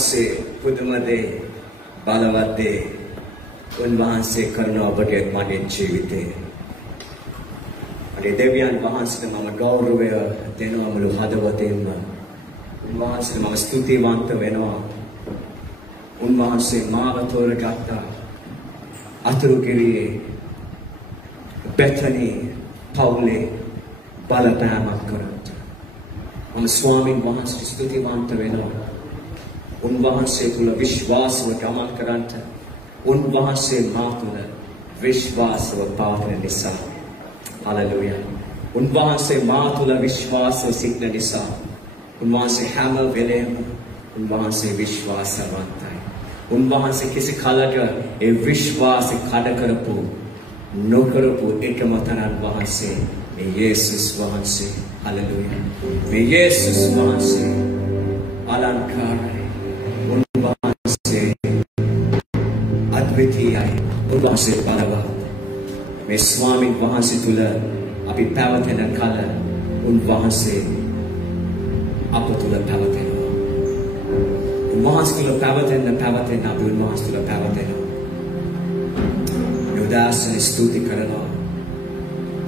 से पुदुमदे बालवदे उन्वांसे करना बगे माने जीविते अरे देवियान वहांसे मम गौरवय देनो अमलु हदवतेम उन्वांसे मम स्तुतिवंत वेनो उन्वांसे मावतोर गत्ता अतुरुगिरिये बेथनी पौले बालपෑමක් කරත් මම ස්වාමීන් වහන්සේ ස්තුතිවන්ත වෙනවා උන්වහන්සේ තුල විශ්වාසව ගමන් කරන්ට උන්වහන්සේ මා තුල විශ්වාසව පාත්‍ර නිසා හලෙලූයා උන්වහන්සේ මා තුල විශ්වාසව සිටින නිසා උන්වහන්සේ හැම වෙලේම උන්වහන්සේ විශ්වාසවන්තයි උන්වහන්සේ කිසි කලක ඒ විශ්වාසය කඩ කරපු නොකරපු එකම තනන් වහන්සේ මේ යේසුස් වහන්සේ හලෙලූයා මේ යේසුස් වහන්සේ අලංකාරයි උන්වහන්සේ අද්විතීයයි උන්වහන්සේ බලවත් මේ ස්වාමීන් වහන්සේ තුල අපි පැවතෙන කල උන්වහන්සේ අප තුල පැවතෙනවා උන්වහන්සේ තුල පැවතෙන අපි උන්වහන්සේ තුල පැවතෙනවා යෝදාසන ස්තුති කරනවා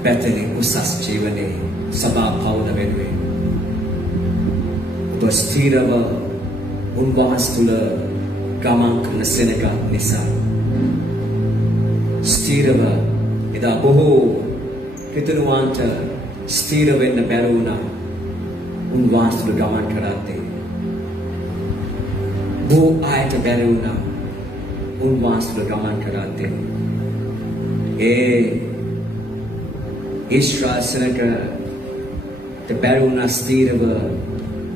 පැතෙන උසස් ජීවනයේ සබා පවුල වෙනුවෙන් ඔබ ස්ථිරව උන්වහන්සේ තුල ගමන් කරන සෙනග නිසා ස්ථිරව එදා බොහෝ පිටුනුවන්ට ස්ථිර වෙන්න බැරි වුණා උන්වහන්සේ තුල ගමන් කරද්දී බොහෝ අයට බැරි වුණා උන්වහන්සේ තුල ගමන් කරද්දී ඉස්රායල් සෙනග බැරි වුණා ස්ථිරව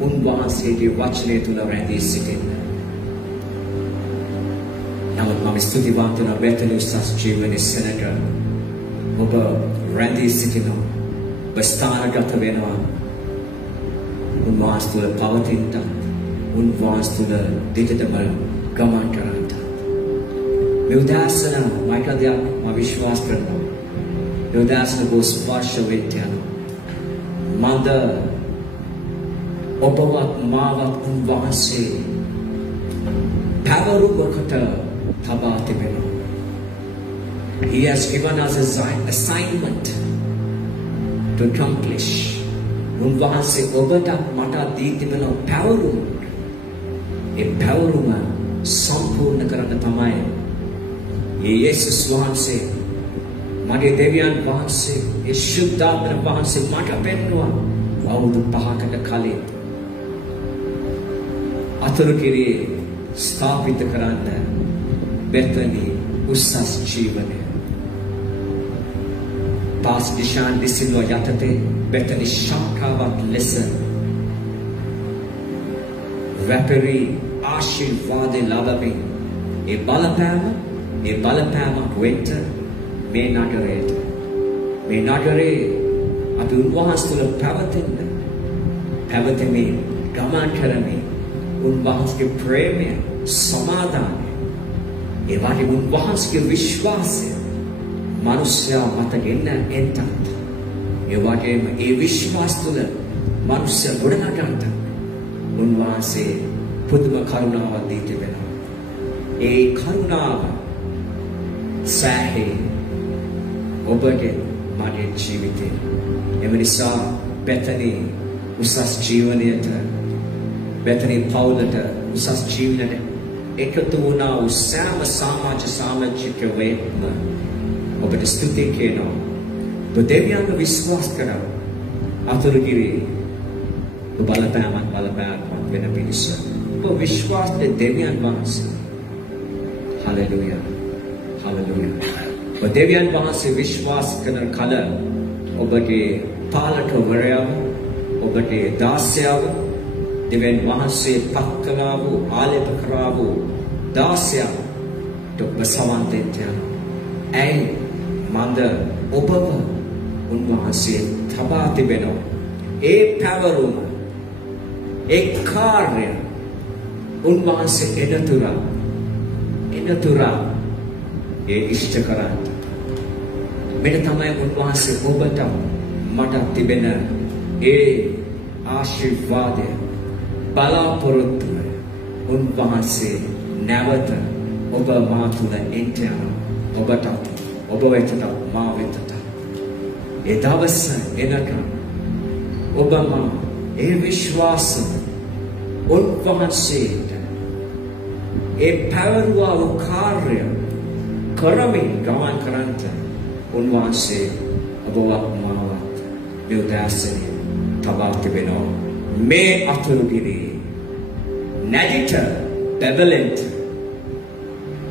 උන්වහන්සේගේ වචනය තුල රැඳී සිටින්න නමුත් මම ස්තුතිවන්ත වෙනවා බෙතෙලි උසස් ජීවනයේ සෙනග ඔබ රැඳී සිටිනවා ඔබ ස්ථානගත වෙනවා උන්වහන්සේ තුල පවතින්නට උන්වහන්සේ තුල දිගටම ගමන් කරන්නට මේ උදාසන මයිකල්දයක් මම විශ්වාස කරනවා මේ උදාසන බොහෝ ස්පර්ශ වෙන්න යනවා මන්ද ඔබවත් මාවත් උන්වහන්සේ පැවරුමකට තබා තිබෙනවා He has given us an assignment to accomplish. උන්වහන්සේ ඔබට මට දී තිබෙන පැවරුම ඒ පැවරුම සම්පූර්ණ කරන්න තමයි යේසුස් වහන්සේ මගේ දෙවියන් වහන්සේ ඒ ශුද්ධාත්ම වහන්සේ මට පෙන්වුවා අවුරුදු 5කට කලින් අතුරුකිරියේ ස්ථාපිත කරන්න බෙතනි උසස් ජීවනය පාස් දිශාන් දිසිල්ව යටතේ බෙතනි ශාඛාවක් ලෙස වැපරි ආශිර්වාද ලැබෙමින් ඒ බලපෑමක් වෙන්න මේ නගරේ අපි උන්වහන්සේ තුළ පැවතෙමින් ගමන් කරමින් උන්වහන්සේගේ ප්‍රේමය සමාදානය ඒ වගේ උන්වහන්සේගේ විශ්වාසය මනුෂ්‍යයා මත ගෙන්න එන්නත් ඒ වගේම ඒ විශ්වාස තුළ මනුෂ්‍යයා ගොඩනගන්නට උන්වහන්සේ පුදුම කරුණාවක් දී තිබෙනවා ඒ කරුණාව සෑහේ ඔබගේ මගේ ජීවිතේ එම නිසා බෙතනි උසස් ජීවනයට බෙතනි පවුලට උසස් ජීවනයට එකතු වුණා වූ සෑම සමාජිකයෙක්ම ඔබට ස්තුති කියනවා ඔබ දෙවියන්ව විශ්වාස කරා අතුරුගිරියේ බලපෑමක් වෙන පිණිස ඔබ විශ්වාසයෙන් දෙවියන් වහන්සේ හලෙලූයා ඔබ දෙවියන් වහන්සේ විශ්වාස කරන කල ඔබගේ පාලකවරයාව ඔබගේ දාසයාව දෙවියන් වහන්සේ පත් කළා වූ ආලේප කරා වූ දාසයා ඔබ සවන් දෙන්න ඇයි මන්ද ඔබව උන්වහන්සේ තබා තිබෙනවා ඒ පැවරුම ඒ කාර්ය උන්වහන්සේ එනතුරා ඒ ඉෂ්ට කරන්න මෙන්න තමයි උන්වහන්සේ ඔබට මට තිබෙන ඒ ආශිර්වාදය බලාපොරොත්තුව උන්වහන්සේ නැවත ඔබ මා තුළ එන්න ඔබට ඔබ වෙතට මා වෙතට ඒ දවස එනකම් ඔබ මා ඒ විශ්වාස උන්වහන්සේට ඒ පැවරුවා වූ කාර්ය කරමින් ගමන් කරන්ට උන්වහන්සේ ඔබවත් මාවත් මේ උදෑසනේ තබා තිබෙනවා. මේ අතුරුගිරේ නැගිට බැබලෙන්ට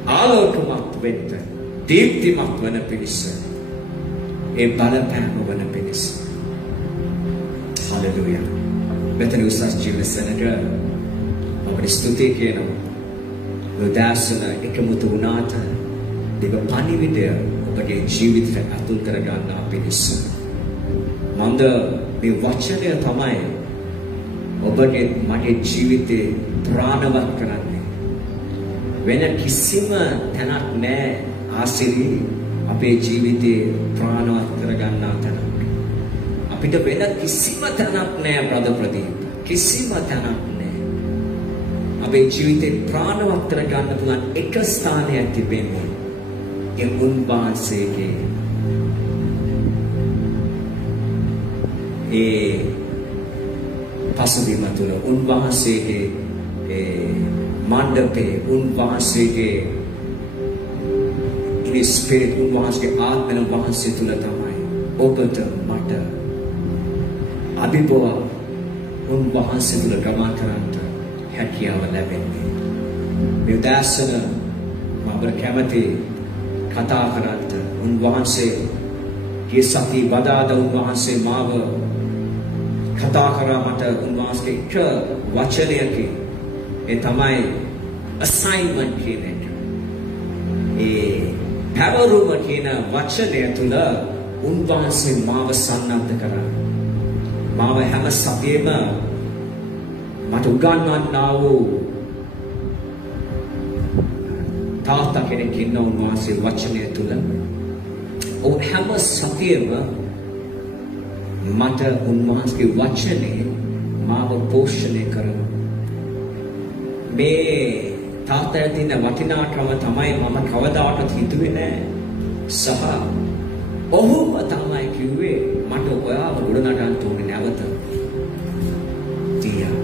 ආලෝකමත් වෙන්න දීප්තිමත් වන පිණිස ඒ බලපෑම වන පිණිස හලෙලූයා. මෙතන උසස් ජීවිතසනක අපේ ස්තුතිය කියනවා. උදාසන එකමුතු වුණාට දෙව පණිවිඩය ඔබගේ ජීවිතයට අතුල් කර ගන්න පිණිස මන්ද මේ වචනය තමයි ඔබගේ මගේ ජීවිතේ ප්‍රාණවත් කරන්නේ. වෙන කිසිම තැනක් නැහැ ආසිරි අපේ ජීවිතේ ප්‍රාණවත් කර ගන්නා තැනක්. අපිට වෙන කිසිම තැනක් නැහැ බ්‍රදර් ප්‍රදීප්. කිසිම තැනක් නැහැ. අපේ ජීවිතේ ප්‍රාණවත් කර ගන්න පුළුවන් එක ස්ථානයක් තිබෙන්නේ ඒ උන්වහන්සේගේ ඒ පසුබිම තුළ උන්වහන්සේගේ මණ්ඩපේ උන්වහන්සේගේ ඒ ස්පිරිට් උන්වහන්සේගේ ආත්මන වහන්සේ තුළ තමයි ඔබට මට අභිභව උන්වහන්සේ තුළ ගමන් කරන්නට හැකියාව ලැබෙන්නේ. මේ උදෑසන මම කැමති කතා කරන්නට උන්වහන්සේ ගේ සති බදාද උන්වහන්සේ මාව කතා කරා මට උන්වහන්සේ එක වචනයකින් ඒ තමයි assignment කියන එක. ඒ පැවරුම කියන වචනය තුළ උන්වහන්සේ මාව සන්නද්ධ කරා. මාව හැම සතියෙම මට උගන්වන්නා වූ තාත්තා කෙනෙක් ඉන්න උන්වහන්සේ වචනය තුළ ඔව් හැම සතියෙම මට උන්වහන්සේගේ වචනේ මාව පෝෂණය කරනවා. මේ තාත්තා තියෙන වටිනාකම තමයි මම කවදාකවත් හිතුවේ නෑ. සහ ඔහුම තමයි කිව්වේ මට ඔයාව ගොඩනගන්න ඕනේ නැවත. තියා.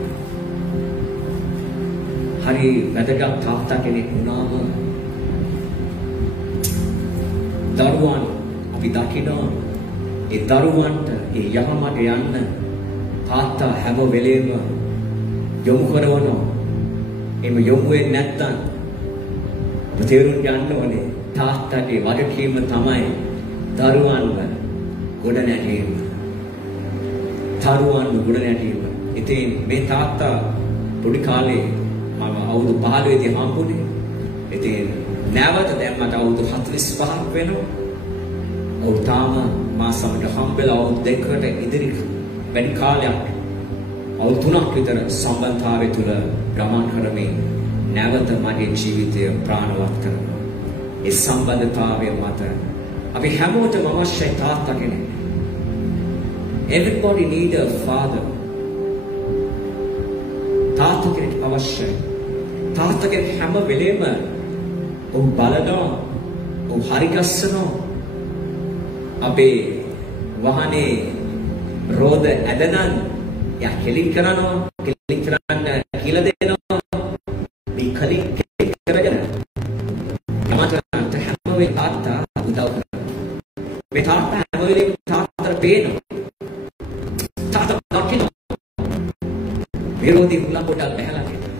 හරි වැදගත් තාත්තා කෙනෙක් වුණාම දරුවන් අපි දකිනවා ඒ දරුවන්ට ඒ යහමට යන්න තාත්තා හැම වෙලේම යොමු කරනවා. එම යොමු වෙන්නේ නැත්තම් තේරුම් ගන්න ඕනේ තාත්තගේ වගකීම තමයි දරුවන්ව ගොඩ නැගීම. දරුවන්ව ගොඩ නැගීම. ඉතින් මේ තාත්තා පොඩි කාලේ මම අවුරුදු 15 දී හම්බුනේ. ඉතින් නැවත දැන් මට අවුරුදු 45ක් වෙනවා. ඔව් තාම මා සමග හම්බෙලා අවුරුදු 2කට ඉදිරි වැඩි කාලයක් අවුරුදු 3ක් විතර සම්බන්ධතාවය තුළ ගමන් කරමින් නැවත මගේ ජීවිතය ප්‍රාණවත් කරනවා. ඒ සම්බන්ධතාවය මත අපි හැමෝටම අවශ්‍යයි තාත්තා කෙනෙක්. Everybody need a father. තාත්තා කෙනෙක් අවශ්‍යයි. තාත්තා කෙනෙක් හැම වෙලේම ඔහු බලනවා, ඔහු හරිගස්සනවා. අපේ වහනේ රෝද ඇදනන් යා කෙලින් කරනවා, කෙලින් කරන්න කියලා දෙනවා. මේ කෙලින් කරගෙන මට හැම වෙලේම තාත්තා උදව් කරනවා. මේ තාත්තා හැම වෙලේම තාත්තට පේනවා. තාත්තා දකිනවා. මේ රෝදේ හුලං පොඩක් බහැලා තියෙනවා.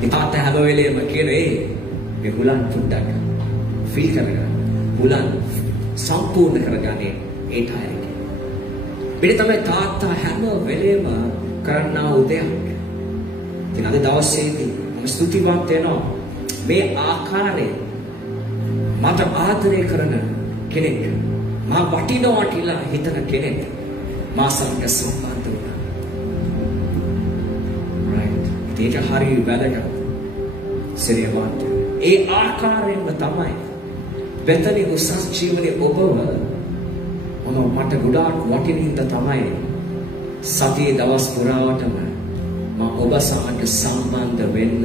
මේ තාත්තා හැම වෙලේම කියන මේ හුලං පොඩක් ෆීල් කරගන්න. හුලං සම්පූර්ණ කරගන්නේ ඒ ටයර් එක. පිට තමයි තාත්තා හැම වෙලේම කරන්නා උදයක්. ඉතින් අද දවසේදී මම ස්තුතිවන්ත වෙනවා මේ ආකාරයෙන් මට ආදරය කරන කෙනෙක්, මා වටිනවා කියලා හිතන කෙනෙක් මා සමග සම්බන්ධ වුණා. right. ඒක හරි වැදගත්. සිරියවන්ත. ඒ ආකාරයෙන්ම තමයි බෙතනි උසස් ජීවනයේ ඔබව මට ගොඩාක් වටින හින්දා තමයි සතියේ දවස් පුරාවටම මම ඔබ සමග සම්බන්ධ වෙන්න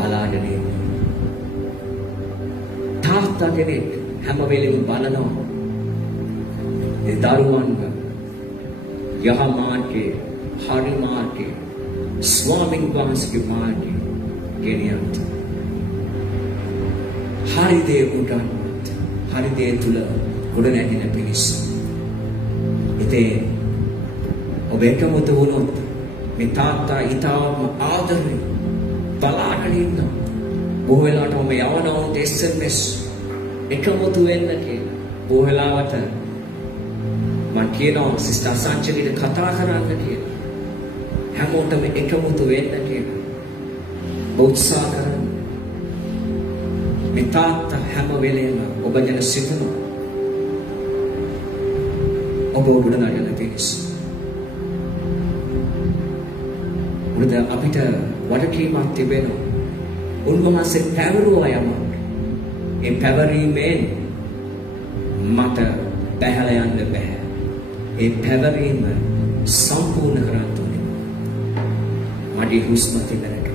බලාගෙන ඉන්නේ. තාත්තා කෙනෙක් හැම වෙලෙම බලනවා ඒ දරුවන්ව යහ මාර්ගයේ, හරි මාර්ගයේ, ස්වාමීන් වහන්සේගේ මාර්ගයේ ගෙනියන්න. හරි දේ උඩන්වත්, හරි දේ තුල ගොඩ නැගෙන පිණිස. ඉතින් ඔබ එකමුතු වුණොත් මේ තාත්තා ඊටම ආදරෙන් බලාගෙන ඉන්නවා. බොහෝ වෙලාවට මම යවනවුන්ට SMS එකමුතු වෙන්න කියලා. බොහෝ වෙලාවට මම කියනවා සිස්ටර් සංචලිට කතා කරන්න කියලා. හැමෝටම එකමුතු වෙන්න කියලා. උත්සාහ කරන්න. මේ තාත්තා හැම වෙලේම ඔබ ගැන සිතනවා. ඔබ උඩ නගන පිණිස. උඩ අපිට වඩකීමක් තිබෙනවා. උන්වහන්සේ පැවරුවා යමක්. ඒ පැවරීමෙන් මට බැහැලා යන්න බෑ. ඒ පැවරීම සම්පූර්ණ කරන්න ඕනේ. මගේ හුස්ම තිබෙනට.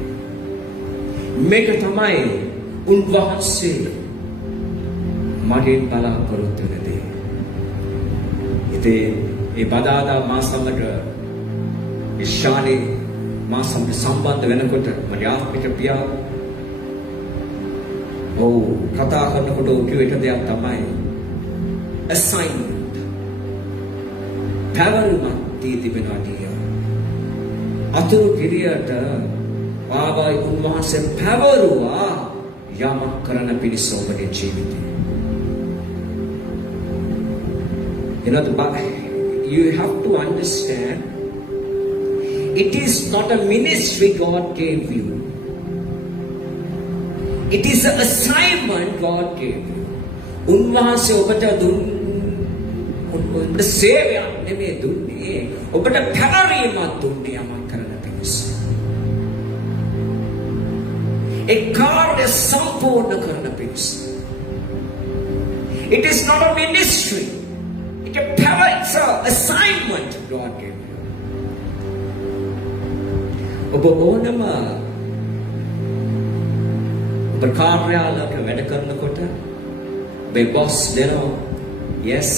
මේක තමයි උන්වහන්සේ මගේ බලාපොරොත්තු වෙන දේ. ඉතින් ඒ බදාදා මා සමග ඉෂානේ මා සමග සම්බන්ධ වෙනකොට මගේ ආත්මික පියා කතා කරනකොට කිව්ව එක දෙයක් තමයි assignment. පැවරුමක් තිබෙනවා කියලා. අතුරු කිරියට ආවයි උන්වහන්සේ පැවරුවා යමක් කරන පිණිස ඔබගේ ජීවිතේ. You have to understand, it is not a ministry God gave you. It is an assignment God gave you. උන්වහන්සේ ඔබට ඔබට සේවයක් නෙමෙයි දුන්නේ. ඔබට පැවරීමක් දුන්නේ යමක් කරන පිණිස. ඒ කාර්ය සම්පූර්ණ කරන පිණිස. It is not a ministry. It's an assignment God gave you. ඔබ ඕනම ඔබ කාර්යාලයක වැඩ කරනකොට ඔබේ boss දෙනවා yes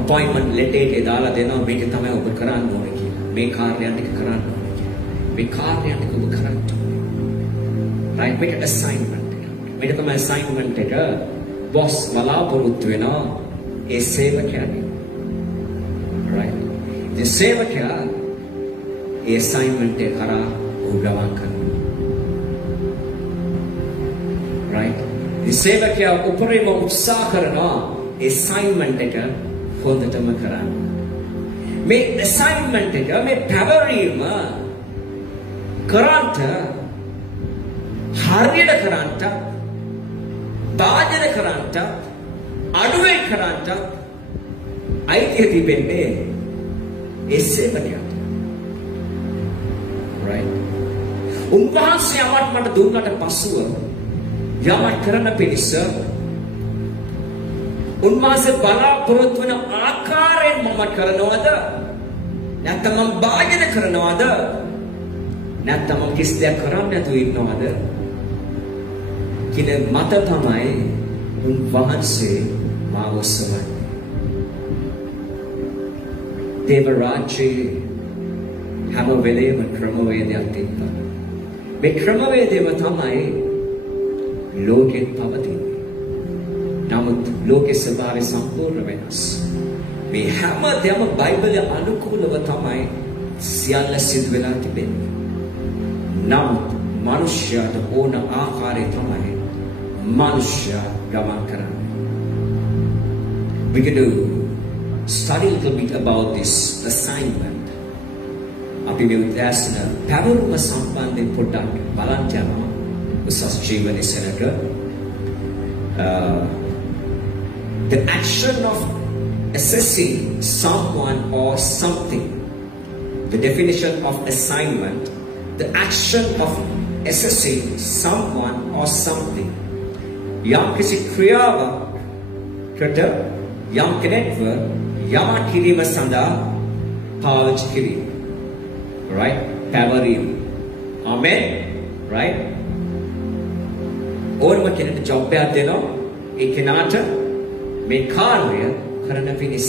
appointment letter එක දාලා දෙනවා මේක තමයි ඔබ කරන්න ඕනේ කියලා. මේ කාර්යයන් ටික කරන්න ඕනේ කියලා. මේ කාර්යයන් ටික ඔබ කරන්න ඕනේ. right මේක assignment එක. මේක තමයි assignment එක. boss බලාපොරොත්තු වෙනවා ඒ සේවකයාගෙන්. right. ඒ සේවකයා ඒ assignment එක කරා උගමන් කරනවා. right. ඒ සේවකයා උපරිම උත්සාහ කරනවා ඒ assignment එක හොඳටම කරන්න. මේ assignment එක මේ පැවරීම කරන්ට හරියට කරන්ට භාජන කරන්ට අඩුවෙන් කරන්ට අයිතිය තිබෙන්නේ ඒ සේවකයාට. right. උන්වහන්සේ යමක් මට දුන්නට පසුව යමක් කරන පිණිස උන්වහන්සේ බලාපොරොත්තු වෙන ආකාරයෙන් මම කරනවද? නැත්නම් මම භාජන කරනවද? නැත්නම් මම කිසි දෙයක් කරන්නේ නැතුව ඉන්නවද? කියන මත තමයි උන්වහන්සේ මාව ඔසවන්නේ. දේව රාජ්‍යයේ හැම වෙලේම ක්‍රමවේදයක් තිබ්බා. මේ ක්‍රමවේදයම තමයි ලෝකෙත් පවතින්නේ. නමුත් ලෝකේ ස්වභාවය සම්පූර්ණ වෙනස්. මේ හැම දෙයක්ම බයිබලයේ අනුකූලව තමයි සියල්ල සිදු වෙලා තිබෙන්නේ. නමුත් මිනිස්යාට ඕන ආකාරය තමයි මිනිස්යා ගමන් කරන්නේ. We can study a little bit about this assignment. අපි මේ උදෑසන පැවරුම සම්බන්ධයෙන් පොඩ්ඩක් බලන්න යනවා. උසස් ජීවනයේ සෙනඟ the action of assessing someone or something, the definition of assignment, the action of assessing someone or something. Yam kisi kriyawa krata yam kenetwa yama kirima sanda pawaj kiri. Right? Pavarim. Amen. Right? ඕනම කෙනෙකුට job එකක් දෙනවා. ඒ කෙනාට මේ කාර්යය කරන පිණිස.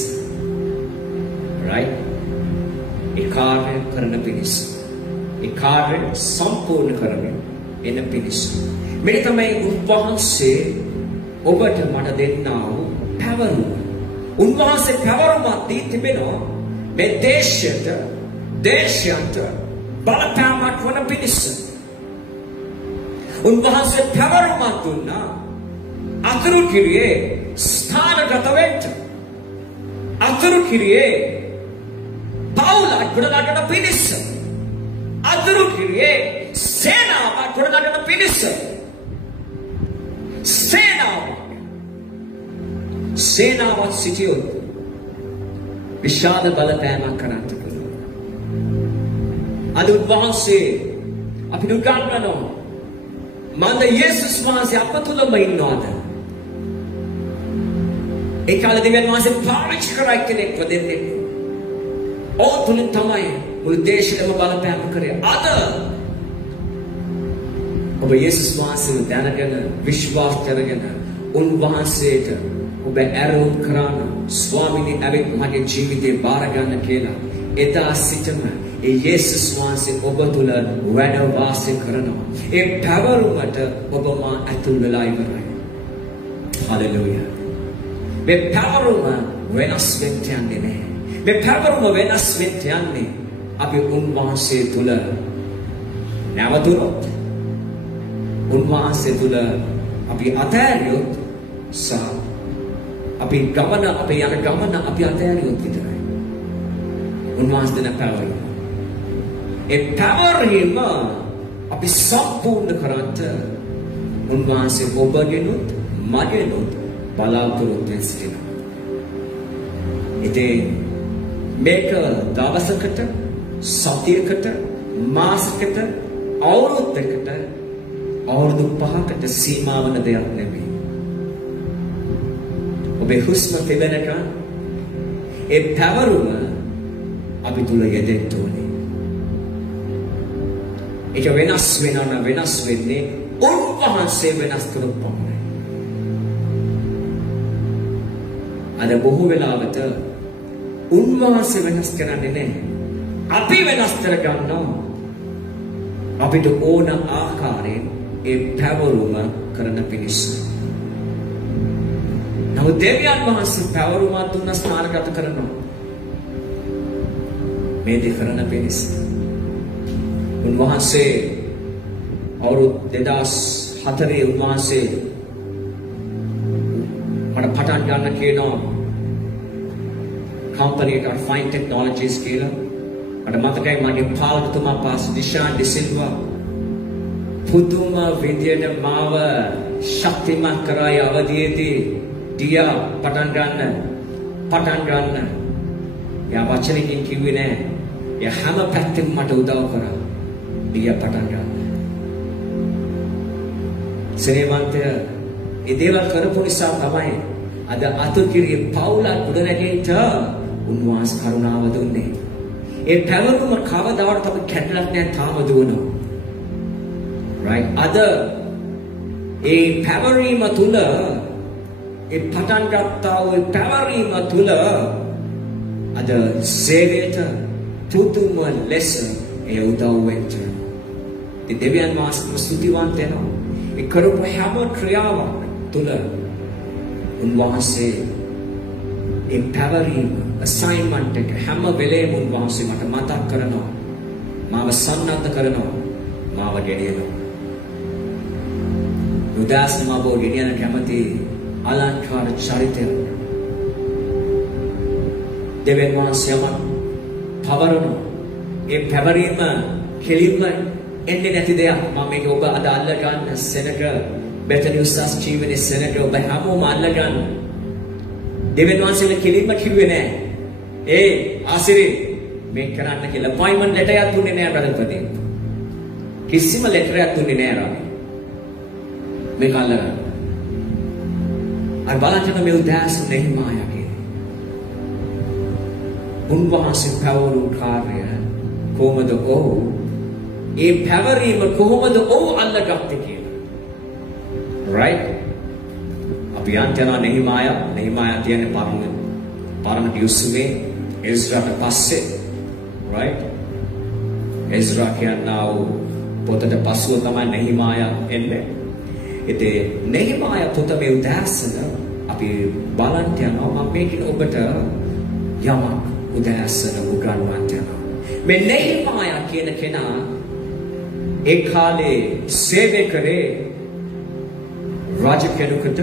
Right? ඒ කාර්යය කරන පිණිස. ඒ කාර්යය සම්පූර්ණ කරගෙන එන පිණිස. මේක තමයි උන්වහන්සේ ඔබට මට දෙන්නා වූ පැවරුම. උන්වහන්සේ පැවරුමක් දී තිබෙනවා මේ දේශයට බලපෑමක් වන පිණිස. උන්වහන්සේ පැවරුමක් දුන්නා අතුරු කිරියේ ස්ථානගත වෙන්න. අතුරු කිරියේ පවුලක් ගොඩනගන පිණිස. අතුරු කිරියේ සේනාවක් ගොඩනගන පිණිස. සේනාවක් සිටියොත් විශාල බලපෑමක් කරන්නට පුළුවන්. අද උන්වහන්සේ අපිට උගන්වනවා මන්ද යේසුස් වහන්සේ අප තුළම ඉන්නවාද? ඒ කාලේ දෙවියන් වහන්සේ පාවිච්චි කරා කෙනෙක්ව දෙන්නෙක්. ඕ තුලින් තමයි මුළු දේශෙම බලපෑම කරේ. අද ඔබ යේසුස් වහන්සේව දැනගෙන විශ්වාස කරගෙන උන්වහන්සේට ඔබ ඇරවුම් කරන ස්වාමීනි ඇවිත් මගේ ජීවිතේ බාර ගන්න කියලා එදා සිටම ඒ යේසුස් වහන්සේ ඔබ තුල වැඩ වාසය කරනවා. ඒ පැවරුමට ඔබ මා ඇතුල් වෙලා ඉවරයි. හලෙලූයා. මේ පැවරුම වෙනස් වෙන්න යන්නේ නැහැ. මේ පැවරුම වෙනස් වෙන්න යන්නේ අපි උන්වහන්සේ තුල නැවතුනොත් උන්වහන්සේ තුල අපි අතෑරියොත් සහ අපි යන ගමන අපි අතෑරියොත් විතරයි. උන්වහන්සේ දෙන පැවරීම. ඒ පැවරීම අපි සම්පූර්ණ කරන්ට උන්වහන්සේ ඔබගෙනුත් මගෙනුත් බලාපොරොත්තු වෙන සිටිනවා. ඉතින් මේක දවසකට සතියකට මාසයකට අවුරුද්දකට අවුරුදු 5කට සීමා වන දෙයක් නෙමෙයි. ඔබේ හුස්ම තිබෙනකන් ඒ පැවරුම අපි තුල යෙදෙන්න ඕනේ. ඒක වෙනස් වෙන්නේ උන්වහන්සේ වෙනස් කරපු පමණයි. අද බොහෝ වෙලාවට උන්වහන්සේ වෙනස් කරන්නේ නැහැ. අපි වෙනස් කරගන්නවා. අපිට ඕන ආකාරයෙන් ඒ පැවරුම කරන පිණිස. නමුත් දෙවියන් වහන්සේ පැවරුමක් දුන්න ස්ථානගත කරනවා. මේ දේ කරන පිණිස. උන්වහන්සේ අවුරුදු 2004 උන්වහන්සේ මට පටන් ගන්න කියනවා company එකට Fine Technologies කියලා. මට මතකයි මගේ පාලකතුමා පාස් දිශාන් ඩිසිල්වා පුදුම විදියට මාව ශක්තිමත් කරයි අවදීදී දියා පටන් ගන්න. යා වචනකින් කිව්වේ නෑ. යා හැම පැත්තෙම මට උදව් කරා. දියා පටන් ගන්න. සේවන්තය ඒ දේවල් කරපු නිසා තමයි අද අතුකිරිය පවුලක් ගොඩනැගෙන්න උන්වහන්සේ කරුණාව දුන්නේ. ඒ පැවරුම කවදාවත් අපි කැඩලක් නෑ තාම දුවනවා. right? අද ඒ පැවරීම තුල ඒ පටන් ගත්තා වූ පැවරීම තුල අද සේවයට පුදුම ලෙස ඒ උදව් වෙච්ච. ඒ දෙවියන් වහන්සේ ස්තුතිවන්ත වෙනවා. ඒ කරපු හැම ක්‍රියාවක් තුල උන්වහන්සේ ඒ පැවරීම assignment එක හැම වෙලේම උන්වහන්සේ මට මතක් කරනවා. මාව සන්නද්ධ කරනවා. මාව ගෙනියනවා. උදාසන මාව ගෙනියන කැමති අලංකාර චරිතය. දෙවියන් වහන්සේම පවරනවා. ඒ පැවරීම කෙලින්ම එන්නේ නැති දෙයක්. මම මේක ඔබ අද අල්ල ගන්න සෙනග බෙතනි උසස් ජීවනයේ සෙනග ඔබ හැමෝම අල්ල ගන්න. දෙවියන් වහන්සේ කෙලින්ම කිව්වේ නෑ. ඒ ආසිරි මේ කරන්න කියලා appointment letter එකක් දුන්නේ නෑ බ්‍රදර් ප්‍රදීප්. කිසිම letter එකක් දුන්නේ නෑ රාමි. මේක අල්ල ගන්න. අර බලන්න මේ උදාසන නෙහිමායගේ. උන්වහන්සේ පැවරු කාර්ය කොහොමද ඒ පැවරීම කොහොමද ඔව් අල්ලගත්තේ කියලා. right? අපි යන්තනා නෙහිමායා කියන්නේ පරණ යුසුමේ එස්රාට පස්සේ right? එස්රා කියනවා පොතට පස්සුව තමයි නෙහිමායා එන්නේ. ඉතින් නෙහිමායා පොත මේ උදාසන අපි බලන්න යනවා. මම මේකේ ඔබට යමක් උදාසන උගන්වන්න යනවා. මේ නෙහිමායා කියන කෙනා ඒ කාලේ සේවය කරේ රාජ කෙනෙකුට.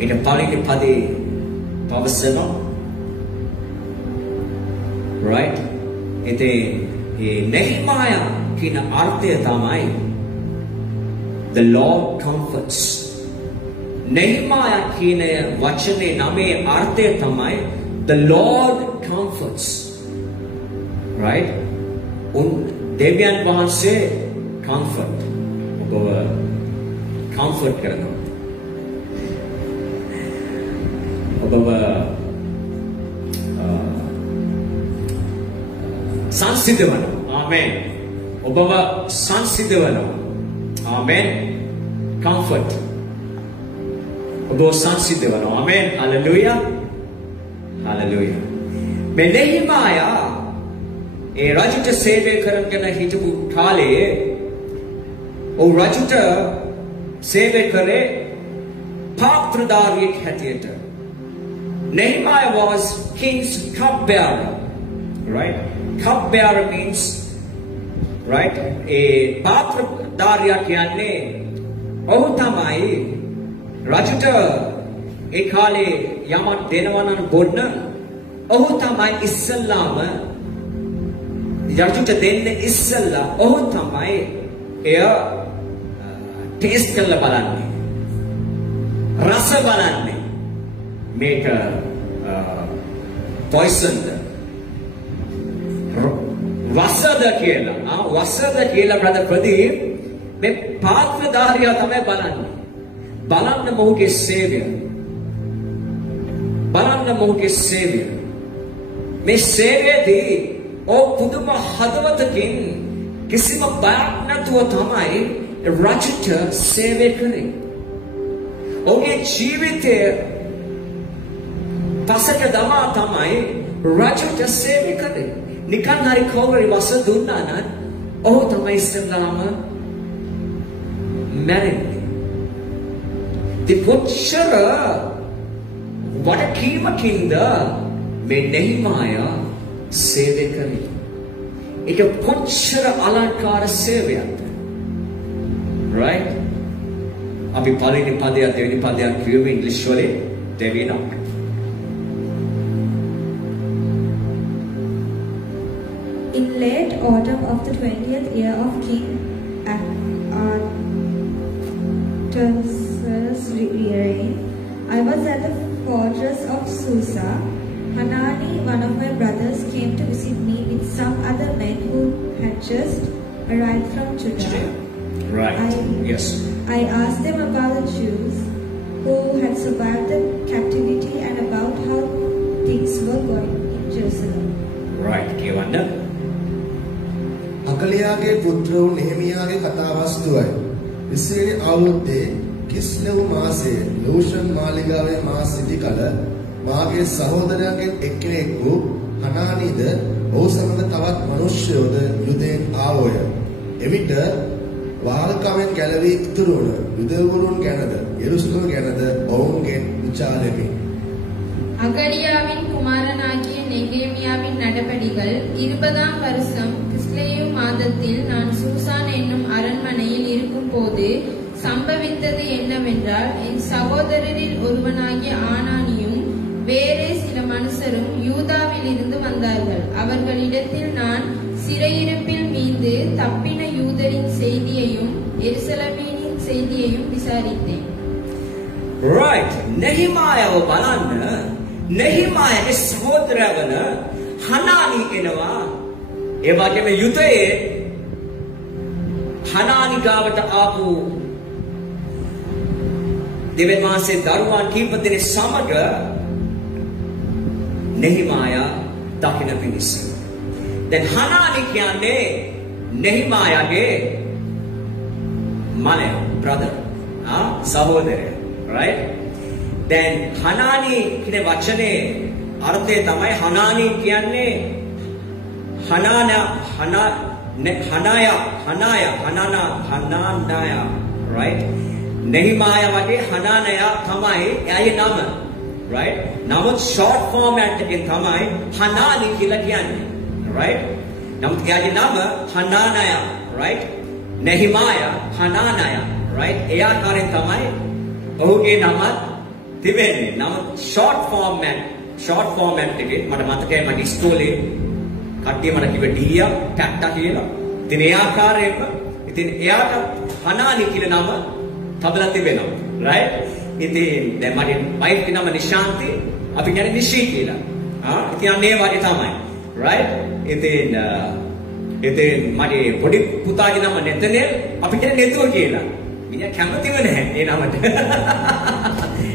ඊට පළවෙනි පදේ පවසනවා right? ඉතින් මේ නෙහිමායා කියන අර්ථය තමයි the Lord comforts. නෙහිමායා කියන වචනේ නමේ අර්ථය තමයි the Lord comforts. right? දෙවියන් වහන්සේ comfort. ඔබව comfort කරනවා. ඔබව සංසිඳවනවා. ආමෙන්. ඔබව සංසිඳවනවා. ආමෙන්. comfort. ඔබව සංසිඳවනවා. ආමෙන්. හලෙලූයා. හලෙලූයා. මේ නෙහිමායා ඒ රජුට සේවය කරගෙන හිටපු කාලේ රජුට සේවය කරේ පාත්‍රධාරියෙක් හැටියට. Nehemiah was king's cupbearer, right? Cupbearer means, right? A පාත්‍රධාරියා කියන්නේ ඔහු තමයි රජුට ඒ කාලේ යමක් දෙනවා නම් බොන්න ඔහු තමයි ඉස්සල්ලාම රජුට දෙන්නේ ඉස්සල්ලා ඔහු තමයි එය ටේස්ට් කරලා බලන්නේ රස බලන්නේ මේක poisoned වසද කියලා brother ප්‍රදීප් මේ පාත්‍රධාරියා තමයි බලන්න මොහුගේ සේවය මේ සේවයේදී පුදුම හදවතකින් කිසිම බයක් නැතුව තමයි රජුට සේවය කරේ. ඔහුගේ ජීවිතය පසක දමා තමයි රජුට සේවය කරේ. නිකන් හරි කවුරු වස දුන්නා නම් ඔහු තමයි ඉස්සෙල්ලාම මැරෙන්නේ. කොච්චර වඩකීමකින්ද මේ නෙහිමායා සේවය කරේ. ඒක කොච්චර අලංකාර සේවයක්ද. right? අපි පළවෙනි පදය දෙවෙනි පදයක් කියවමු ඉංග්‍රීසි වලින් දෙවෙනි. In late autumn of the 20th year of King Artaxerxes' reign, I was at the fortress of Susa. Hanani, one of my brothers, came to visit me with some other men who had just arrived from Judah. Right. Yes. I asked them about the Jews who had survived the captivity and about how things were going in Jerusalem. Right. කියවන්න. අකලියාගේ පුත්‍ර වූ නෙහෙමියාගේ කතාවස්තුවයි. ඉස්රායෙල් අවුරුද්දේ කිස්ලෙව් මාසයේ lotion මාලිගාවේ මා සිටි කල මාගේ සහෝදරයන්ගෙන් එක්කෙනෙක් වූ හනානිද ඔහු සමග තවත් මිනිස්යෝද යුදයෙන් ආවෝය. එවිට වාල්කමෙන් ගැලවී ඉතුරු වුණ යුදවරුන් ගැනද යෙරුසලම ගැනද ඔවුන්ගෙන් විචාරෙමි. அகலியாவின் குமாரனாகிய நெகேமியாவின் நடபடிகள் 20ஆம் வருஷம் கிஸ்லேயு மாதத்தில் நான் சூசான் என்னும் அரண்மனையில் இருக்கும் போது சம்பவித்தது என்னவென்றால் என் சகோதரரில் ஒருவனாகிய ஆனானியும் வேறே சில மனுஷரும் யூதாவில் இருந்து வந்தார்கள். அவர்களிடத்தில் நான் சிறையிருப்பில் மீண்டு தப்பின யூதரின் செய்தியையும் எருசலேமின் செய்தியையும் விசாரித்தேன். Right. Nehemiah බලන්න නෙහිමායාගේ සහෝදරවන හනානි එනවා. ඒ වගේම යුතයේ හනානි ගාවට ආපු දෙවියන් වහන්සේ දරුවන් කීප දෙනෙක් සමග නෙහිමායා දකින්න පිණිස. දැන් හනානි කියන්නේ නෙහිමායාගේ මලය brother සහෝදරයා right දැන් හනානි කියන වචනේ අර්ථය තමයි හනානි කියන්නේ හනානය right නෙහිමායා වගේ හනානය තමයි එයාගේ නම right නමුත් short format එකෙන් තමයි හනානි කියලා කියන්නේ right නමුත් එයාගේ නම හනානය right නෙහිමායා හනානය right ඒ ආකාරයෙන් තමයි ඔහුගේ නම තිබෙන්නේ නමුත් short format එකේ මට මතකයි මගේ ඉස්කෝලේ කට්ටිය මට කිව්ව ඩීයා ටැට්ටා කියලා ඉතින් ඒ ආකාරයෙන්ම ඉතින් එයාට හනානි කියලා නම තබලා තිබෙනවා right ඉතින් දැන් මගේ වයිෆ් ගේ නම නිශාන්ති අපි කියන්නේ නිෂී කියලා ඉතින් අනේ වගේ තමයි right ඉතින් මගේ පොඩි පුතාගේ නම නෙතනෙල් අපි කියන්නේ නෙතුව කියලා මිනිහා කැමතිව නැහැ ඒ නමට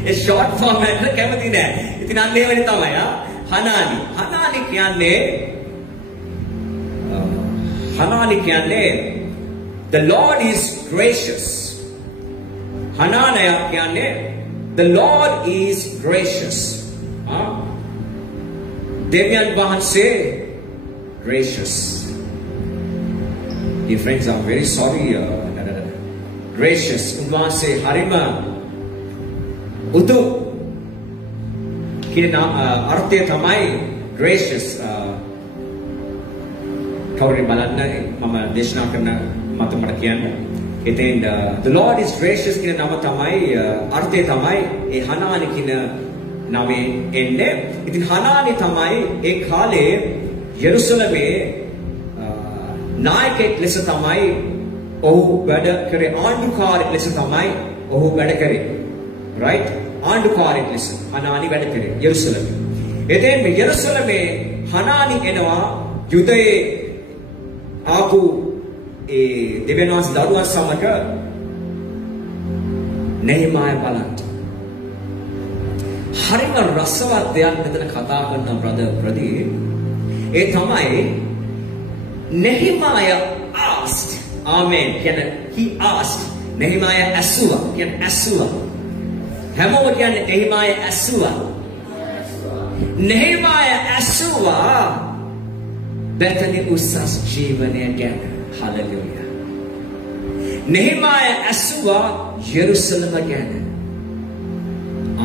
ඒ short format එක කැමති නැහැ ඉතින් අනේ වගේ තමයි හනානි කියන්නේ the Lord is gracious Hananaya කියන්නේ the Lord is gracious දෙවියන් වහන්සේ gracious dear friends I'm very sorry gracious උන්වහන්සේ හරිම උතුම් කියන අර්ථය තමයි gracious කවුරුන් බලන්න මම දේශනා කරන මට කියන්න ඉතින් the Lord is gracious කියන නම තමයි අර්ථය තමයි ඒ හනානි කියන නමේ එන්නේ ඉතින් හනානි තමයි ඒ කාලේ යෙරුසලමේ නායකයෙක් ලෙස තමයි ඔහු වැඩ කරේ ආණ්ඩුකාරයෙක් ලෙස තමයි ඔහු වැඩ කරේ right ආණ්ඩුකාරයෙක් ලෙස හනානි වැඩ කරේ යෙරුසලමේ එතෙන් මේ යෙරුසලමේ හනානි එනවා යුදයේ ආපු ඒ දෙවියන්වහන්සේ දරුවන් සමග නෙහිමායා බලන්න හරිම රසවත් දෙයක් මෙතන කතා කරන brother ප්‍රදීප් ඒ තමයි Nehemiah asked amen he asked Nehemiah ඇසුවා ඇසුවා හැමෝම කියන්නේ Nehemiah ඇසුවා Nehemiah ඇසුවා Bethany උසස් ජීවනය ගැන hallelujah Nehemiah ඇසුවා යෙරුසලම ගැන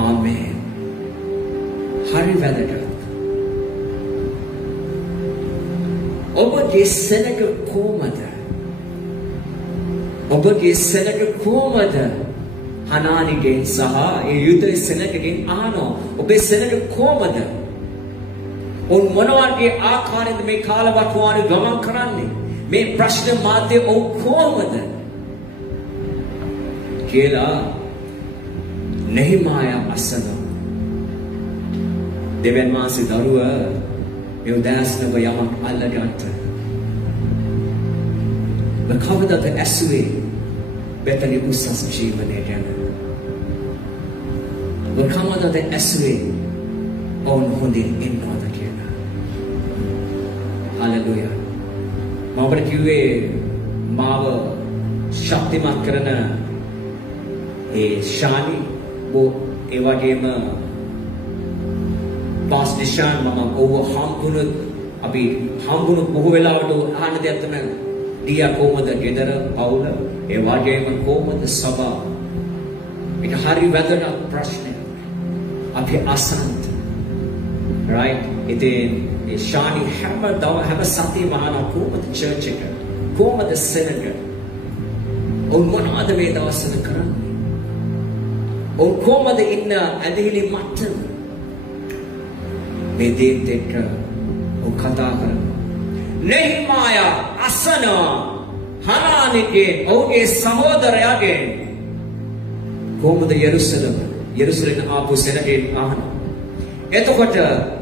amen හරි වැදගත් ඔබගේ සෙනග කොහමද හනානිගෙන් සහ ඒ යුදයේ සෙනගගෙන් අහනවා ඔබේ සෙනග කොහමද උන් මොනවාගේ ආකාරයෙන්ද මේ කාලවකවානුව ගමන් කරන්නේ මේ ප්‍රශ්න මාධ්‍ය ඔව් කොහමද කියලා නෙහිමායා අසනවා දෙවියන් වහන්සේ දරුව මේ උදෑසනක යමක් අල්ලගත්ත කවුද ඇසුවේ බෙතනි උසස් ජීවනය ගැන කවුද ඇසුවේ ඔවුන් හොඳින් ඉන්නවද කියලා හලෙලුයා මම ඔබට කිව්වේ මාව ශක්තිමත් කරන ඒ ශානි ඒ වගේම පාස් නිශාන් මම ඔව හම්බුණු අපි හම්බුණු බොහෝ වෙලාවට අහන්න දෙයක් තමයි දියා කොහමද ගෙදර පවුල ඒ වගේම කොහමද සභාව මේක හරි වැදගත් ප්‍රශ්නයක් අපි අසන්ත right ඉතින් ඒ ශානි හැම සතියම අහන කොහමද චර්ච් එක කොහමද සෙනග ඔව් මොනවද මේ දවස්වල කරන්නේ ඔව් කොහමද ඉන්න ඇදහිලි මට්ටම මේ දේත් එක්ක ඔව් කතා කරනවා නෙහිමායා අසනවා හනානිගේ ඔහුගේ සහෝදරයාගෙන් කොහොමද යෙරුසලම ආපු සෙනගෙන් අහනවා එතකොට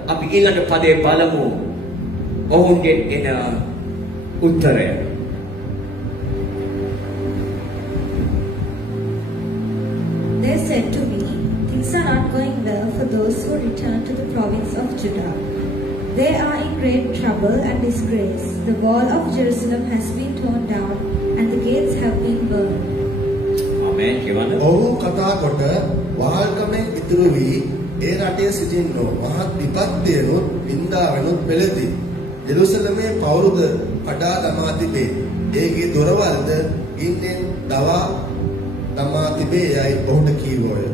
අපි ඊළඟ පදේ බලමු ඔවුන්ගේ එන උත්තරය They said to me, things are not going well for those who return to the province of Judah. They are in great trouble and disgrace. The wall of Jerusalem has been torn down and the gates have been burned. Amen. කියවන්න. ඔහු කතා කොට වහල්කමෙන් ඉතුරු වී ඒ රටේ සිටින්නෝ මහත් විපත්තියනොත් නින්දාවෙනොත් පෙළෙති. ජෙරුසලමේ පවුරුද කඩා දමා තිබේ. ඒගේ දොරවල්ද ඉන්නෙන් දවා දමා තිබේ යයි ඔහුට කීවෝය.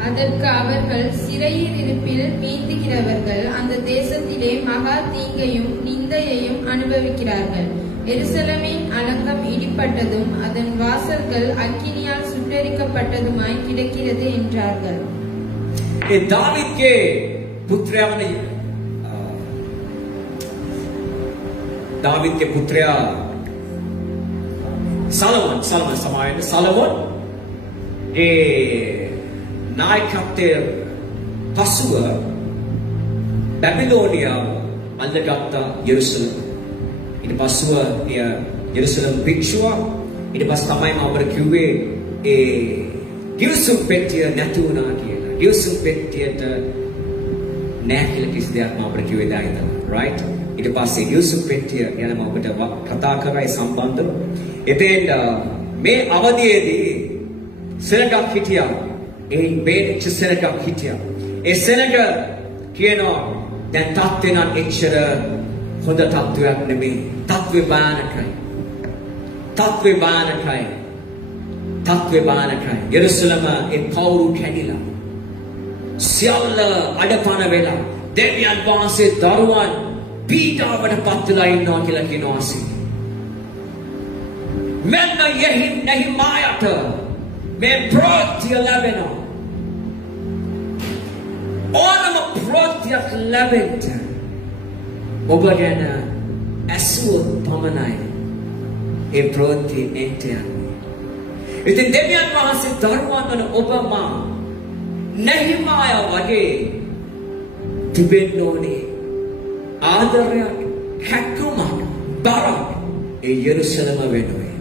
அதற்கு அவர்கள் சிறையில் இருப்பில் மீந்துகிறவர்கள் அந்த தேசத்திலே மகா தீங்கையும் நிந்தையையும் அனுபவிக்கிறார்கள். எருசலேமின் அலங்கம் இடிப்பட்டதும் அதன் வாசல்கள் அக்கினியால் சுட்டெரிக்கப்பட்டதுமாய் கிடக்கிறது என்றார்கள். தாவீதுගේ පුත්‍රයාවන दावीद के पुत्रिया සලමොන් ඒ නායකත්වයේ පසුව බැබිලෝනියාව අල්ලගත්ත යෙරුසලම. ඊට පසුව යෙරුසලම භික්ෂුව ඊට පස්සේ තමයි මම අපට කිව්වේ ඒ ගිවිසුම් පෙට්ටිය නැති වුණා කියලා. ගිවිසුම් පෙට්ටියට නැහැ කියලා කිසි දෙයක් මම අපට කිව්වේ දැන් තමයි. right? ඊට පස්සේ යූසුෆ් පෙට්ටිය ගැන මම ඔබට කතා කරයි සම්බන්ධව. එතෙන් මේ අවධියේදී සෙනගක් හිටියා. ඒ බේච්ච සෙනගක් හිටියා. ඒ සෙනග කියනවා දැන් තත්ත්වේ නම් එච්චර හොඳ තත්ත්වයක් නෙමෙයි. තත්ත්වේ බානකයි. යෙරුසලම ඒ පවුරු කැඩිලා. සියල්ල අඩපණ වෙලා. දෙවියන් වහන්සේ දරුවන් පීඩාවට පත්වලා ඉන්නවා කියලා කියනවා සි. මෙන්න නෙහිමායට මේ ප්‍රෝත්‍ය ලැබෙනවා. ඕනම ප්‍රෝත්‍යක් ලැබෙන්න ඔබ ගැන ඇසුවොත් පමණයි ඒ ප්‍රෝත්‍ය එන්ට යන්නේ. ඉතින් දෙවියන් වහන්සේ දරුවන් වන ඔබ මා නෙහිමාය වගේ තිබෙන්න ඕනේ. ආදරයක් හැක්කුමක් බරක් ඒ යෙරුසලම වෙනුවෙන්.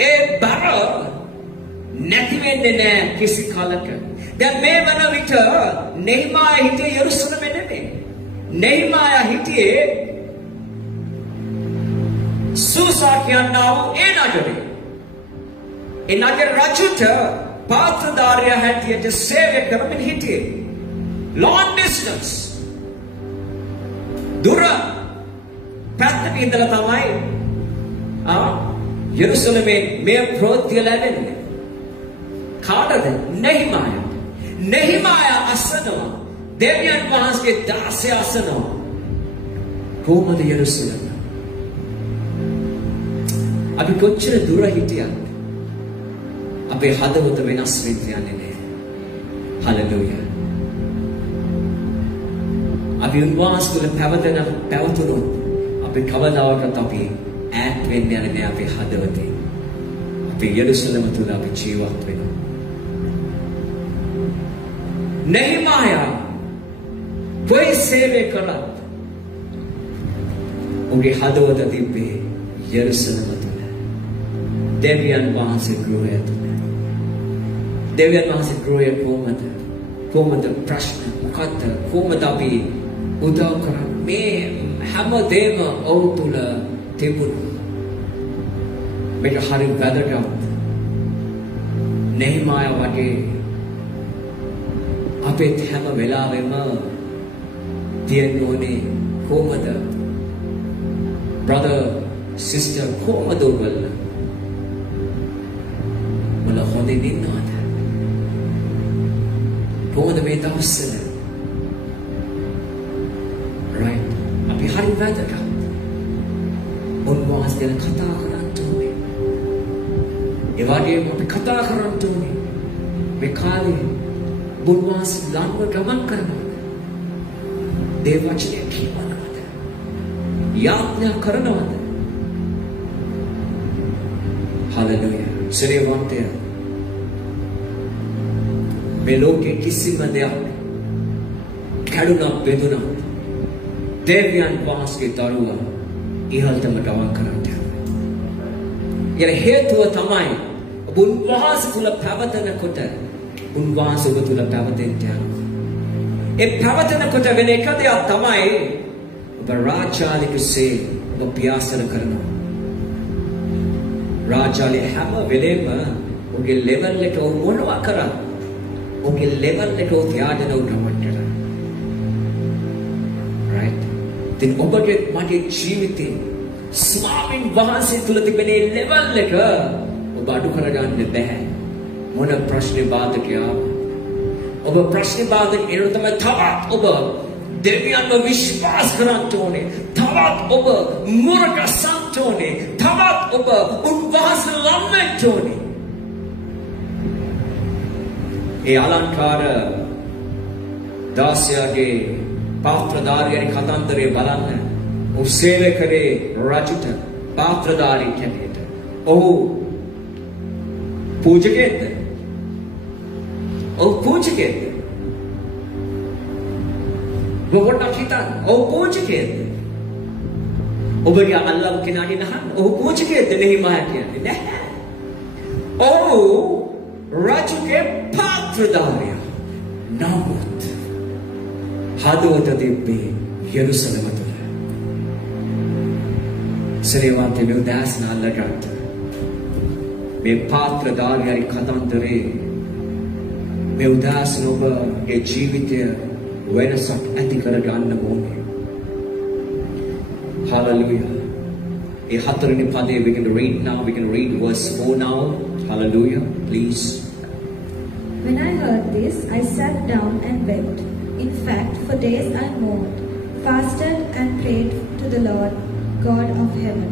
ඒ බර නැති වෙන්නේ නැහැ කිසි කාලක. දැන් මේ වන විට නෙහිමාය හිටියේ යෙරුසලමේ නෙමෙයි. නෙහිමාය හිටියේ සූසා කියනවා ඒ නගරේ. ඒ නගර රජුට පාත්‍රධාරිය හැටියට සේවය කරමින් හිටියේ. long distance දුර පැත්තක ඉඳලා තමයි යෙරුසලමේ මේ ප්‍රෝත්‍ය ලැබෙන්නේ. කාටද? නෙහිමාය අසනවා. දෙවියන් වහන්සේගේ දාසය අසනවා. කොහොමද යෙරුසලම? අපි කොච්චර දුර හිටියත් අපේ හදවත වෙනස් වෙන්න යන්නේ නැහැ. හලෙලූයා. අපි උන්වහන්සේ තුළ පැවතුනොත් අපි කවදාකවත් අපි ඈත් වෙන්න යන්නේ නැහැ අපේ හදවතේ. අපේ යෙරුසලම තුළ අපි ජීවත් වෙනවා. නෙහිමාය කොයි සේවය කළත් ඔහුගේ හදවත තිබ්බේ යෙරුසලම තුළ. දෙවියන් වහන්සේ ගෘහය තුළ. දෙවියන් වහන්සේ ගෘහය කොහොමද ප්‍රශ්න මොකක්ද? කොහොමද අපි උදව් කරන්නේ? මේ හැමදේම ඔහු තුළ තිබුණා. මේක හරි වැදගත්. නෙහිමාය වගේ අපේ හැම වෙලාවෙම තියෙන්න ඕනේ කොහොමද? brother sister කොහොමද ඔයගොල්ලෝ? වල හොඳින් ඉන්නවද? කොහොමද මේ දවස්වල? right අපි හරි වැදගත්. උන්වහන්සේ ගැන කතා කරන්න ඕනේ. ඒ වගේම අපි කතා කරන්න ඕනේ මේ කාලේ උන්වහන්සේ ළඟව ගමන් කරනවා. ඒ වචනේ කියනවාද? යාඥා කරනවාද? හලෙලූයා. සිරියවන්තය. මේ ලෝකේ කිසිම දෙයක් කැඩුනක් බෙදුනක් දෙවියන් වහන්සේගේ දරුවා ඉහළටම ගමන් කරන්න යනවා. ඒ හේතුව තමයි උන්වහන්සේ තුල පැවතෙනකොට උන්වහන්සේ ඔබ තුල පැවතෙන්න යනවා. ඒ පැවතෙනකොට වෙන එක දෙයක් තමයි ඔබ රාජාලිකසේ ඔබ පියාසන කරනවා. රාජාලි හැම වෙලේම ඔගේ ලෙවල් එක මොනවා කරා? ඔගේ ලෙවල් එක තියාගෙන උඩමට කරා. right? then ඔබගේ මගේ ජීවිතේ ස්වාමීන් වහන්සේ තුල තිබෙන ලෙවල් එක ඔබ අඩු කරගන්න බෑ. මොන ප්‍රශ්නේ බාධකයා ඔබ ප්‍රශ්නේ බාධක එනොත් තමයි තවත් ඔබ දෙවියන්ව විශ්වාස කරන්න ඕනේ. තවත් ඔබ මුරගසන්න ඕනේ. තවත් ඔබ උන්වහන්සේ ලම්වෙන්න ඕනේ. ඒ අලංකාර දාසයාගේ පාත්‍රධාරියගේ කතන්දරේ බලන්න. ඔහු සේවය කරේ රජුට පාත්‍රධාරී හැටියට. ඔහු පූජකයෙක්ද? ඔහු පූජකයෙක්ද? ඔබට හිතන්න ඔහු පූජකයෙක්ද? ඔබගේ අල්ලාහ් කෙනාගේ නහන්න ඔහු පූජකයෙක්ද? නෙහිමයා කියන්නේ නැහැ. ඔහු රජුගේ පාත්‍රධාරියා. නමුත් හදවත තිබ්බේ යෙරුසලම තුල. සරේවන්ත මෙවදාස් නාලකට මේ පාත්‍රධාරියාගේ කතන්දරේ මෙවදාස් ඔබගේ ජීවිතය වෙනසක් ඇති කර ගන්න ඕනේ. Hallelujah. ඒ හතරවෙනි පදේ we can read now. We can read verse 4 now. Hallelujah. Please. When I heard this, I sat down and wept. In fact, for days I mourned, fasted and prayed to the Lord, God of heaven.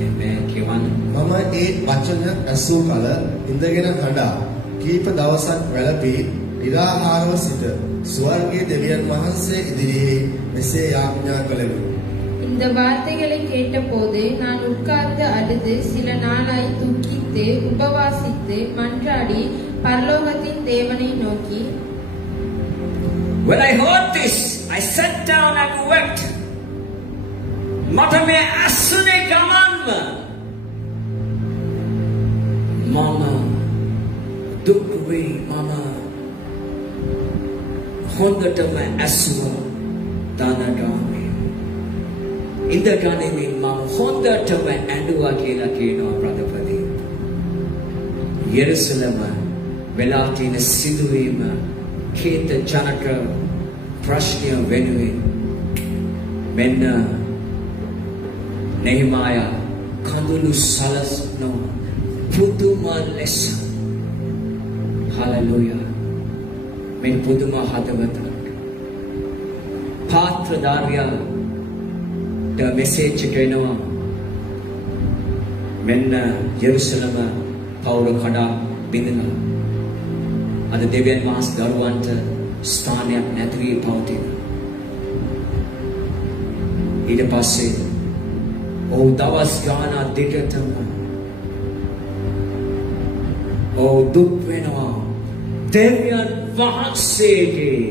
Amen. Kiwan. මම ඒ වචන ඇසූ කල ඉඳගෙන හඬා කීප දවසක් වැළපී නිරාහාරව සිට ස්වර්ගයේ දෙවියන් වහන්සේ ඉදිරියේ මෙසේ යාඥා කළෙමි. இந்த வார்த்தைகளை கேட்டபோது நான் உட்கார்ந்து அழுது சில நாளாய் துக்கித்து உபவாசித்து மன்றாடி பரலோகத்தின் தேவனை நோக்கி When I heard this, I sat down and wept. මට මේ අසුනේ ගමන්ම මම දුක් වේ. මම හොඳටම ඇසුවා දානගාමී. ඉඳගන්නේ මම හොඳටම ඇඬුවා කියලා කියනවා ප්‍රදපති. යෙරුසලම වෙලා තියෙන සිදුවීම කේත ජනක ප්‍රශ්නය වෙනුවෙන් මෙන්න නෙහිමයා කඳුළු සලස්න පුදුම ලෙස හලෙලූයා මේ පුදුම හදවතක් පාත්‍රධාරියා ද මෙසේජ් එක එනවා මෙන්න යෙරුසලම පවුර කඩා බිඳිනවා. අද දෙවියන් වහන්සේ දරුවන්ට ස්ථානයක් නැති වී පවතින. ඊට පස්සේ ඔහු දවස් ගාන දෙකටම ඔහු දුක් වෙනවා. දෙවියන් වහන්සේගේ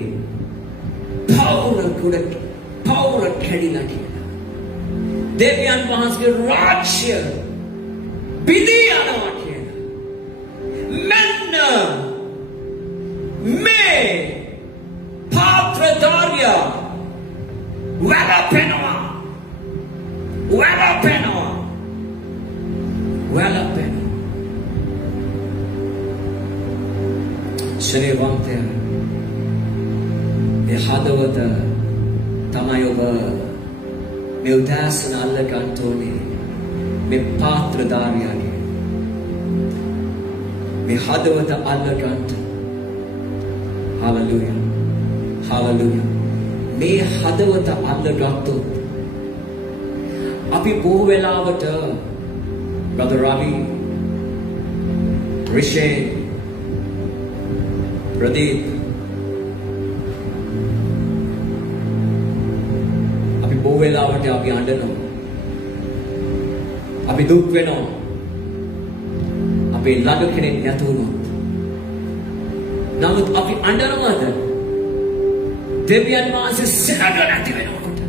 පවුර කැඩිලා කියලා. දෙවියන් වහන්සේගේ රාජ්‍ය බිඳී යනවා කියලා. මෙන්න මේ පාත්‍රධාරියා වැළපෙනවා. ශරීරවන්තය මේ හදවත තමයි ඔබ මේ උදාසන අල්ලගන්න ඕනේ. මේ පාත්‍රධාරියාගේ මේ හදවත අල්ලගන්න. Hallelujah. Hallelujah. මේ හදවත අල්ලගත්තොත් අපි බොහෝ වෙලාවට Brother Ravi, Rishay, Pradeep, අපි බොහෝ වෙලාවට අපි අඬනවා. අපි දුක් වෙනවා. අපේ ළඟ කෙනෙක් නැතු වුණොත්. නමුත් අපි අඬනවාද? දෙවියන් වහන්සේ සැනග නැති වෙනකොට.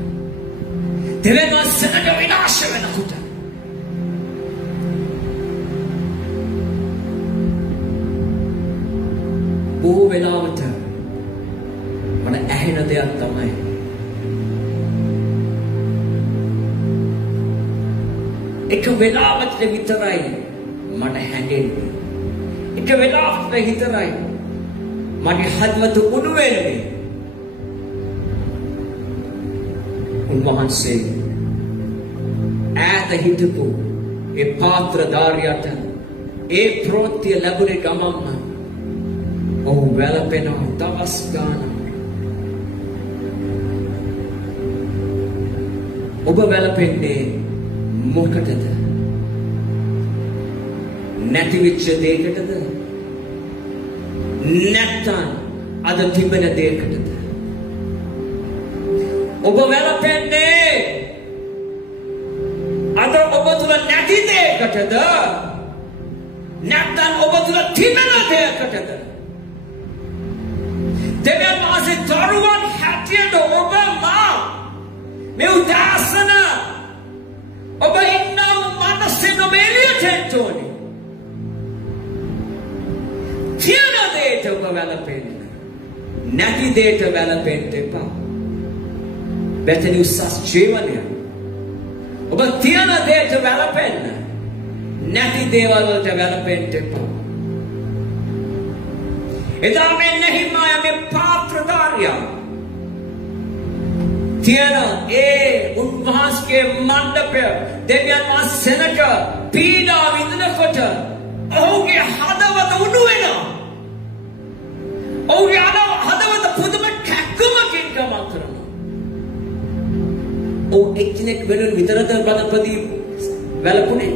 දෙවියන් වහන්සේ සැනග විනාශ වෙනකොට. බොහෝ වෙලාවට මට ඇහෙන එක වෙලාවකට විතරයි මට හැඟෙන්නේ. එක වෙලාවකට විතරයි මගේ හදවත උණු වෙන්නේ. උන්වහන්සේ ඈත හිටපු ඒ පාත්‍රධාරියට ඒ ප්‍රෝත්‍ය ලැබුණේ ගමම්ම ඔහු වැළපෙනවා දවස් ගානක්. ඔබ වැළපෙන්නේ මොකටද? නැති වෙච්ච දෙයකටද? නැත්නම් අද තිබෙන දෙයකටද? ඔබ වැළපෙන්නේ අද ඔබ තුල නැති දෙයකටද? නැත්නම් ඔබ තුල තිබෙන දෙයකටද? දෙවියන් වහන්සේ දරුවන් හැටියට ඔබ මා මේ උදාසන ඔබ ඉන්නව මනසේ නොමෙලියට එතෝනේ. තියන දෙයට ඔබ වැළපෙන්න. නැති දෙයට වැළපෙන්න එපා. බෙතනි උසස් ජීවනය. ඔබ තියන දෙයට වැළපෙන්න. නැති දේවල් වලට වැළපෙන්න එපා. එදා මේ නෙහිමයා මේ පාත්‍රධාරියා තියන ඒ උන්වහන්සේගේ මණ්ඩපය දෙවියන් වහන්සේ සෙනක පීඩා විඳිනකොට ඔහුගේ හදවත උණු වෙනවා. ඔහුගේ හදවත පුදුම කැක්කුමකින් ගමන් කරනවා. ඔහු එක්කෙනෙක් වෙනුවෙන් විතරද බලපදී වැළපුණේ?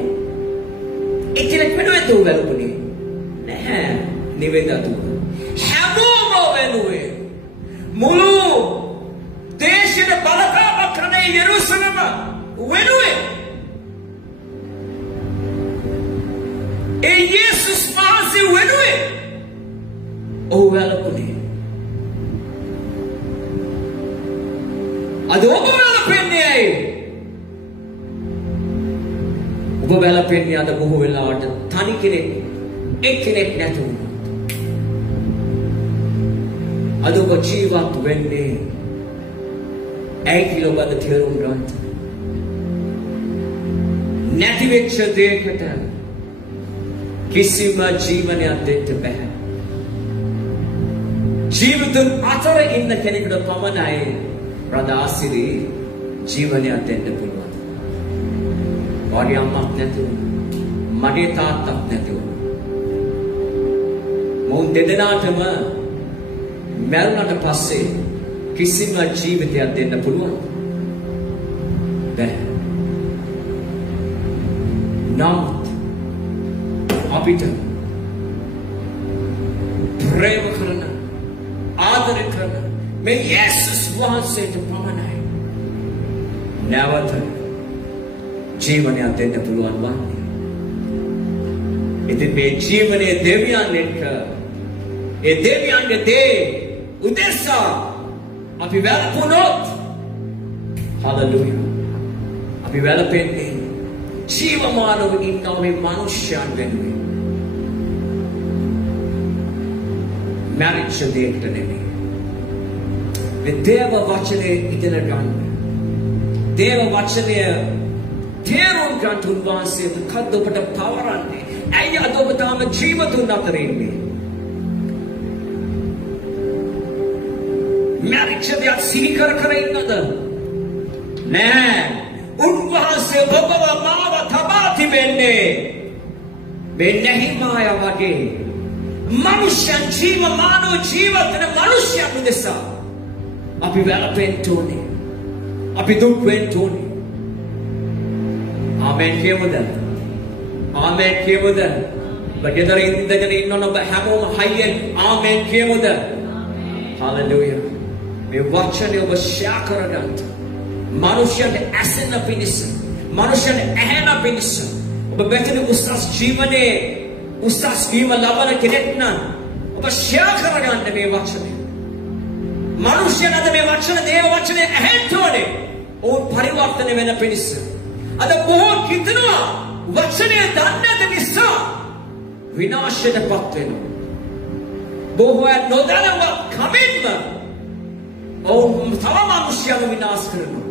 එක්කෙනෙක් වෙනුවෙන්ද ඔහු වැළපුණේ? නැහැ. නිවේදතු හැමෝම වෙනුවෙන් මුළු දේශයට බලපාන කරන යෙරුසලම වෙනුවෙන් ඒ යේසුස් වහන්සේ වෙනුවෙන් ඔහු වැළපුණේ. අද ඔබ වැළපෙන්නේ ඇයි? ඔබ වැළපෙන්නේ අද බොහෝ වෙලාවට තනි කෙනෙක් එක්කෙනෙක් නැතුව. අද ඔබ ජීවත් වෙන්නේ ඇයි කියලා ඔබ අද තේරුම් ගන්න. නැති වෙච්ච දෙයකට කිසිම ජීවනයක් දෙන්න බෑ. ජීවිතේ අතර ඉන්න කෙනෙකුට පමණයි ප්‍රදාසිරි ජීවනයක් දෙන්න පුළුවන්. වඩි අම්මක් නැතුව, මගේ තාත්තක් නැතුව, මොන් දෙදෙනාටම මැරුණට පස්සේ කිසිම ජීවිතයක් දෙන්න පුළුවන් බෑ. නමුත් අපිට ප්‍රේම කරන, ආදර කරන මේ යේසුස් වහන්සේට පමණයි නැවත ජීවනයක් දෙන්න පුළුවන් වන්නේ. ඉතින් මේ ජීවනයේ දෙවියන් එක්ක ඒ දෙවියන්ගේ දේ උදෙසා අපි වැළපුණොත් හලෙලූයා අපි වැළපෙන්නේ ජීවමානව ඉන්න මේ මනුෂ්‍යයන් වෙනුවෙන්. මැරිච්ච දෙයකට නෙමෙයි. මේ දේව වචනේ ඉගෙන ගන්න. දේව වචනය තේරුම් ගන්න උන්වහන්සේ මොකද්ද ඔබට පවරන්නේ? ඇයි අද ඔබ තාම ජීවතුන් අතර ඉන්නේ? මැරිච්ච දෙයක් සිහි කර කර ඉන්නද? නෑ. උන්වහන්සේ ඔබව මාව තබා තිබෙන්නේ මේ නෙහිමයා වගේ මනුෂ්‍යයන් ජීවමානව ජීවත් වෙන මනුෂ්‍යයන් උදෙසා අපි වැළපෙන්න ඕනේ. අපි දුක් වෙන්න ඕනේ. ආමෙන් කියමුද? ආමෙන් කියමුද? බගෙදර ඉඳගෙන ඉන්නවනම් ඔබ හැමෝම හයියෙන් ආමෙන් කියමුද? හalleluya. මේ වචනේ ඔබ ෂෙයා කරගන්න. මනුෂ්‍යයන්ට ඇසෙන පිණිස, මනුෂ්‍යයන්ට ඇහෙන පිණිස ඔබ මෙතන උසස් ජීවනයේ උසස් වීම ලබන කෙනෙක් නම් ඔබ ෂෙයා කරගන්න මේ වචනේ. මනුෂ්‍යයන් අද මේ වචන දේව වචනේ ඇහෙන්න ඕනේ. ඔවුන් පරිවර්තන වෙන පිණිස. අද බොහෝ කිතනවා වචනේ දන්නේ නැති නිසා විනාශයටපත් වෙනවා. බොහෝ නොදැනවත් කමින්ම ඔවුන් තව මනුෂ්‍යයන්ව විනාශ කරනවා.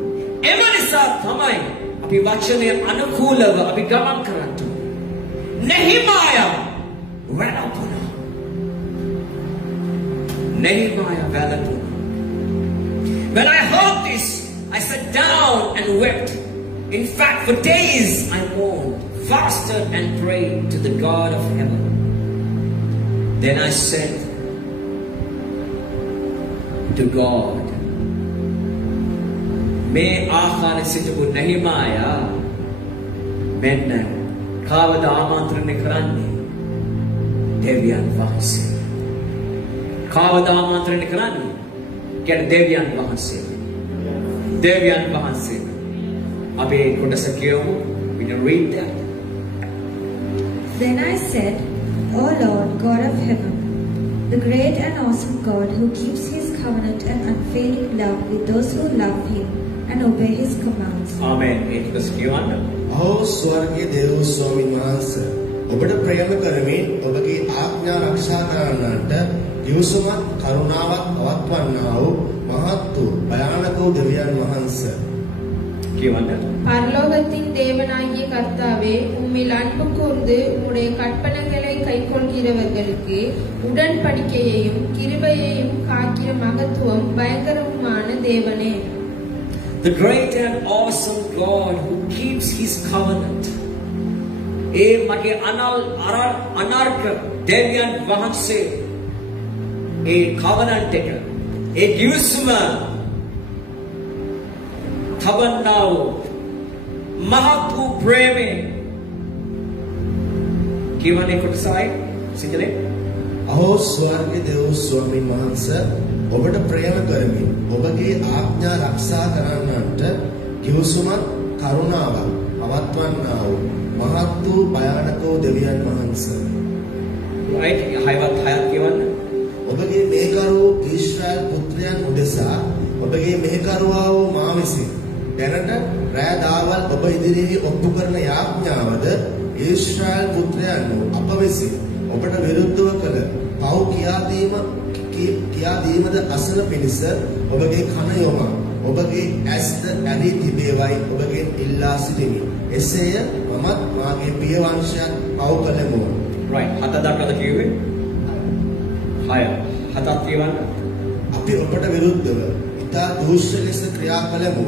එම නිසා තමයි අපි වචනය අනුකූලව අපි ගමන් කරන්න. නෙහිමායා වැළපුණා. නෙහිමායා වැළපුණා. When I heard this, I sat down and wept. In fact, for days I mourned, fasted and prayed to the God of heaven. Then I said to God, මේ ආකාරයෙන් සිටපු නෙහිමායා මෙන්න කාවද ආමන්ත්‍රණය කරන්නේ? දෙවියන් වහන්සේ. කාවද ආමන්ත්‍රණය කරන්නේ? කියන්නේ දෙවියන් වහන්සේ. දෙවියන් වහන්සේ. අපි කොටස කියමු. We can read that. Then I said, O Lord, God of heaven, the great and awesome God who keeps his covenant and unfailing love with those who love him and obey his commands. Amen. ඒක කියවන්න. අහෝ ස්වර්ගයේ දේව ස්වාමීන් වහන්සේ, ඔබට ප්‍රේම කරමින් ඔබගේ ආඥා ආරක්ෂා කරන්නට යොසුමත් කරුණාවක් පවත්වන්නා වූ මහත් වූ භයානක වූ දෙවියන් වහන්සේ. කියවන්න. பரலோகத்தின் தேவனாகிய கர்த்தாவே, உம்மில் அன்பு கூர்ந்து உம்முடைய கற்பனைகளை கைக்கொள்கிறவர்களுக்கு உடன்படிக்கையையும் கிருபையையும் காக்கிற மகத்துவம் பயங்கரமான தேவனே. The great and awesome God who keeps his covenant. ඒ මගේ අනර්ක දෙවියන් වහන්සේ ඒ covenant එක ඒ කිවිසුම තබන්නා වූ මහත් වූ ප්‍රේමය කියවනේ කොටසයි සිංහලේ. අහෝ ස්වර්ගයේ දේව ස්වාමීන් වහන්සේ, ඔබට ප්‍රේම කරමින් ඔබගේ ආඥා ආරක්ෂා කරන්නට කිව්සුමත් කරුණාවක් පවත්වන්නා වූ මහත් වූ භයානක වූ දෙවියන් වහන්සේ. right හයවත් කියවන්න. ඔබගේ මෙහෙකරු ඊශ්‍රායල් පුත්‍රයන් උදෙසා ඔබගේ මෙහෙකරුවා වූ මා විසින් දැනට රැය දාවල් ඔබ ඉදිරියේ ඔප්පු කරන යාඥාවද ඊශ්‍රායල් පුත්‍රයන් අප විසින් ඔබට විරුද්ධව කළ පව් කියා දීමද අසන පිණිස ඔබගේ කන යොමා ඔබගේ ඇස්ද ඇරී තිබේවයි ඔබගෙන් ඉල්ලා සිටිමි. එසේය මමත් මාගේ පිය වංශයන් පව් කළෙමු. right හත දක්වද කිව්වේ? හය හතක් කියවන්න. අපි ඔබට විරුද්ධව ඉතා දූෂ්‍ය ලෙස ක්‍රියා කළෙමු.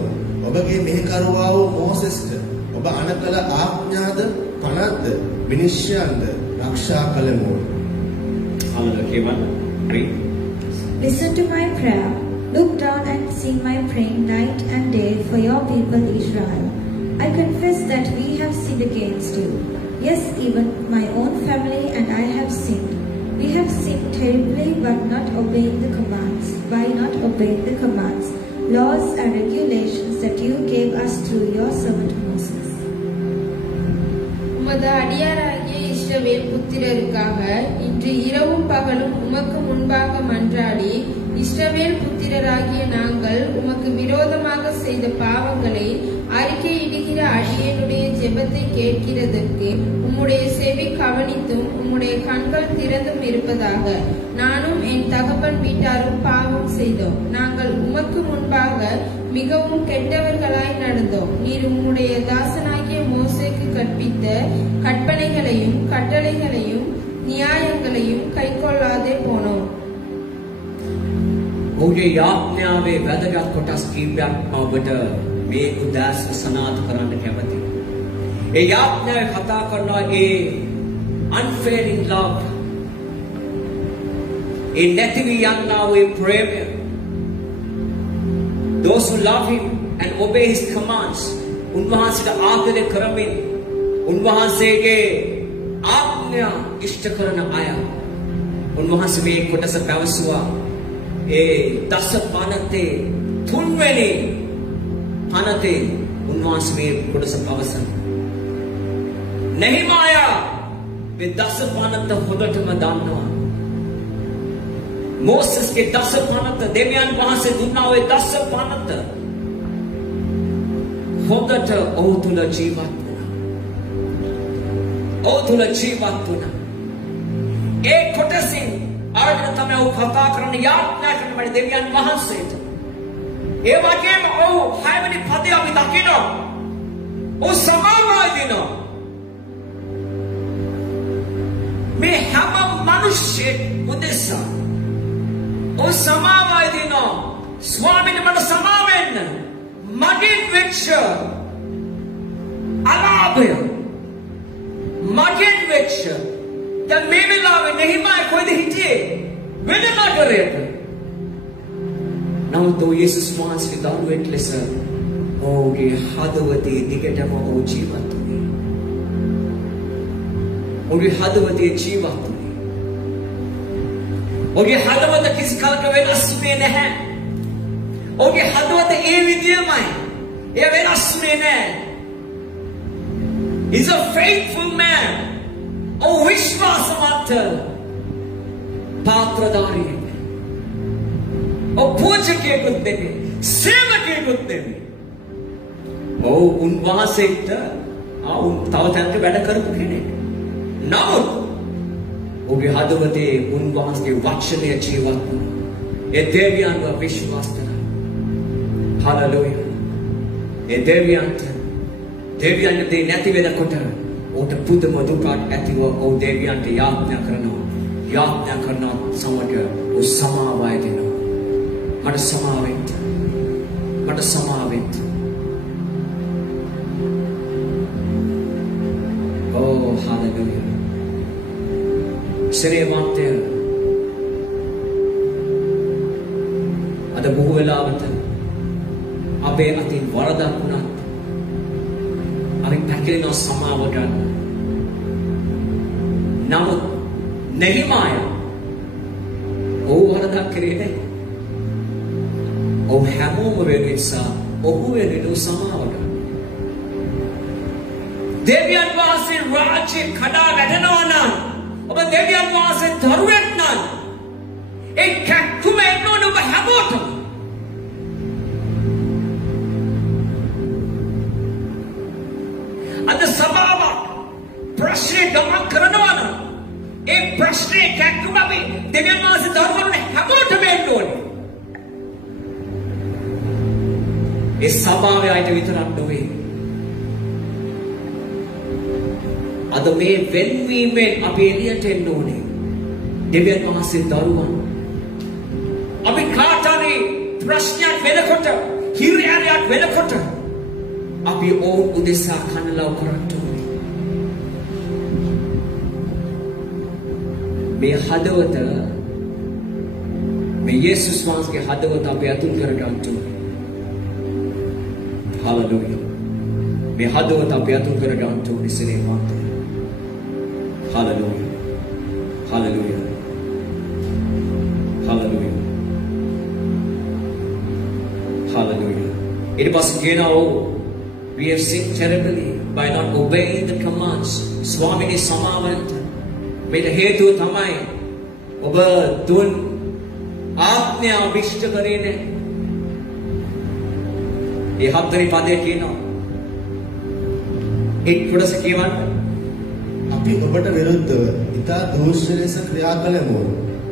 ඔබගේ මෙහෙකරුවා වූ මෝසෙස්ට ඔබ අනකල ආඥාද පනත්ද විනිශ්චයන්ද රක්ෂා කළෙමු. Listen to my prayer. Look down and see my praying night and day for your people Israel. I confess that we have sinned against you. Yes, even my own family and I have sinned. We have sinned terribly by not obeying the commands. By not obeying the commands, laws and regulations that you gave us through your servant Moses. உமது அடியாராகிய இஸ்ரவேல் புத்திரருக்காக இன்று இரவும் பகலும் உமக்கு முன்பாக மன்றாடி, இஸ்ரவேல் புத்திரராகிய நாங்கள் உமக்கு விரோதமாக செய்த பாவங்களை அறிக்கையிடுகிற அடியேனுடைய ஜெபத்தை கேட்கிறதற்கு உம்முடைய செவி கவனித்தும் உம்முடைய கண்கள் திறந்தும் இருப்பதாக. நானும் என் தகப்பன் வீட்டாரும் பாவம் செய்தோம். நாங்கள் உமக்கு முன்பாக மிகவும் கெட்டவர்களாய் நடந்தோம். நீர் உம்முடைய தாசனாகிய மோசேக்கு கற்பித்த கற்பனைகளையும் கட்டளைகளையும் நியாயங்களையும் கைக்கொள்ளாதே போனோம். ඔහුගේ යාඥාවේ වැදගත් කොටස් කීපයක් ඔබට මේ උදාසන සනාථ කරන්න කැමතියි. ඒ යාඥාවේ කතා කරනවා ඒ unfailing love. ඒ නැති වී යන්නා වූ ප්‍රේමය. Those who love him and obey his commands. උන්වහන්සේට ආදරය කරමින් උන්වහන්සේගේ ආඥා ඉෂ්ට කරන අය. උන්වහන්සේ මේ කොටස පැවසුවා. ඒ දස පනතේ තුන්වෙනි පනතේ උන්වහන්සේ මේ කොටස පවසන. නෙහිමායා මේ දස පනත හොඳටම දන්නවා. මෝසස්ගේ දස පනත දෙවියන් වහන්සේ දුන්නා ඔය දස පනත හොඳට ඔහු තුල ජීවත් වුණා. ඔහු තුල ජීවත් වුණා. ඒ කොටසින් ආරගෙන තමයි ඔහු කතා කරන යාඥා කරන මේ දෙවියන් වහන්සේට. ඒ වගේම ඔහු 6 වෙනි පදේ අපි දකිනවා. O samavadina. Me hama manushe udesa. O samavadina. Swamini mata samavenna. Magin vecha. Alabaya. Magin vecha. Dan me velave Nehemiah koide hitiye. Vedana kareta. Now to Jesus wants without it listen. ඔහුගේ හදවතේ දිගටම ඔහු ජීවත් වුණේ. ඔහුගේ හදවතේ ජීවත් වුණේ. ඔහුගේ හදවත කිසි කලක වෙනස් වෙන්නේ නැහැ. ඔහුගේ හදවත ඒ විදියමයි. ඒ වෙනස් වෙන්නේ නැහැ. He's a faithful man. ඔහු විශ්වාසවත් පාත්‍රධාරියෙක්. ඔහු පූජකයෙකුත් නෙමෙයි. සේවකයෙකුත් නෙමෙයි. උන්වහන්සේට තව තැනක වැඩ කරපු කෙනෙක්. නමුත් ඔහුගේ හදවතේ උන්වහන්සේගේ වචනය ජීවත් වුණා. ඒ දෙවියන්ව විශ්වාස කරා. හලෙලූයා. ඒ දෙවියන්ට දේ නැති වෙනකොට ඔහුට පුදුම දුකක් ඇතිව ඔහු දෙවියන්ට යාඥා කරනවා. යාඥා කරන සමග ඔහු සමාවය දෙනවා. මට සමාවෙන්න. මට සමාවෙන්න. Oh, hallelujah. Sere matte. Ada බොහෝ වෙලාවට අපේ අතින් වරදක් වුණත් අපි පැකිලෙන සමාව ගන්න. නමුත් නෙහිමාය ඔහු වරදක් කරේ නැහැ. ඔහු හැමෝම වෙනසා ඔහු වෙනු සමාව ගන්න. දෙවියන් වහන්සේ රාජ්‍ය කඩා වැටෙනවා නම් ඔබ දෙවියන් වහන්සේ දරුවෙක් නම් ඒ කැක්කුම එන්න ඕන ඔබ හැමෝටම. අද සභාව ප්‍රශ්නේ ගමන් කරනවා නම් ඒ ප්‍රශ්නේ කැක්කුම අපි දෙවියන් වහන්සේ දරුවන්ට හැමෝටම එන්න ඕනේ. ඒ සභාවේ අයට විතරක් නෙවෙයි. අද මේ වෙන්වීමෙන් අපි එළියට එන්න ඕනේ. දෙවියන් වහන්සේ දරුවන්. අපි කාටරි ප්‍රශ්නයක් වෙනකොට, හිරිහැරයක් වෙනකොට අපි ඔවුන් උදෙසා කනලව් කරන්න ඕනේ. මේ හදවත මේ යේසුස් වහන්සේගේ හදවත අපි අතුල් කරගන්න ඕනේ. හලෙලූයා. මේ හදවත අපි අතුල් කරගන්න ඕනේ සිනේ මාතේ. Hallelujah. Hallelujah. Hallelujah. Hallelujah. It was again, we have sinned terribly by not obeying the commands. Swamini Samavanta. Made a hetu tamai. Oba dun aapnya abishta karene. Ye hattari pade kino. It put us a kiwan. අපි ඔබට විරුද්ධව ඉතා දෝෂ්‍ය ලෙස ක්‍රියා කළෙමු.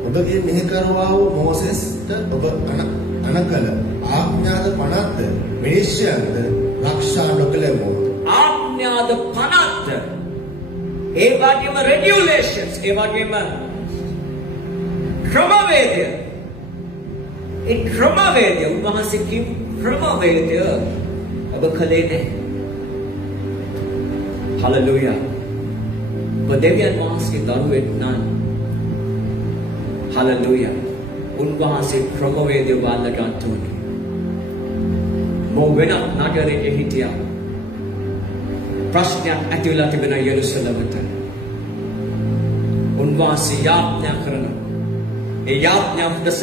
ඔබගේ මෙහෙකරුවා වූ මෝසෙස්ට ඔබ අනකල ආඥාද 50ද මිනිස්යන්ද රක්ෂා නොකළෙමු. ආඥාද 50ද ඒ වගේම regulations ඒ වගේම ක්‍රමවේදය ඒ ක්‍රමවේදය උන්වහන්සේ කිව් ක්‍රමවේදය ඔබ කලේ නැහැ. Hallelujah. But දෙවියන් වහන්සේ දරුවෙක් නම් hallelujah උන්වහන්සේ ක්‍රමවේදය වල ගන්න ඕනේ. මොවෙන නගරයේ හිටියා ප්‍රශ්නයක් ඇති වෙලා තිබෙන යෙරුසලමට උන්වහන්සේ යාඥා කරනවා. ඒ යාඥා උදෙස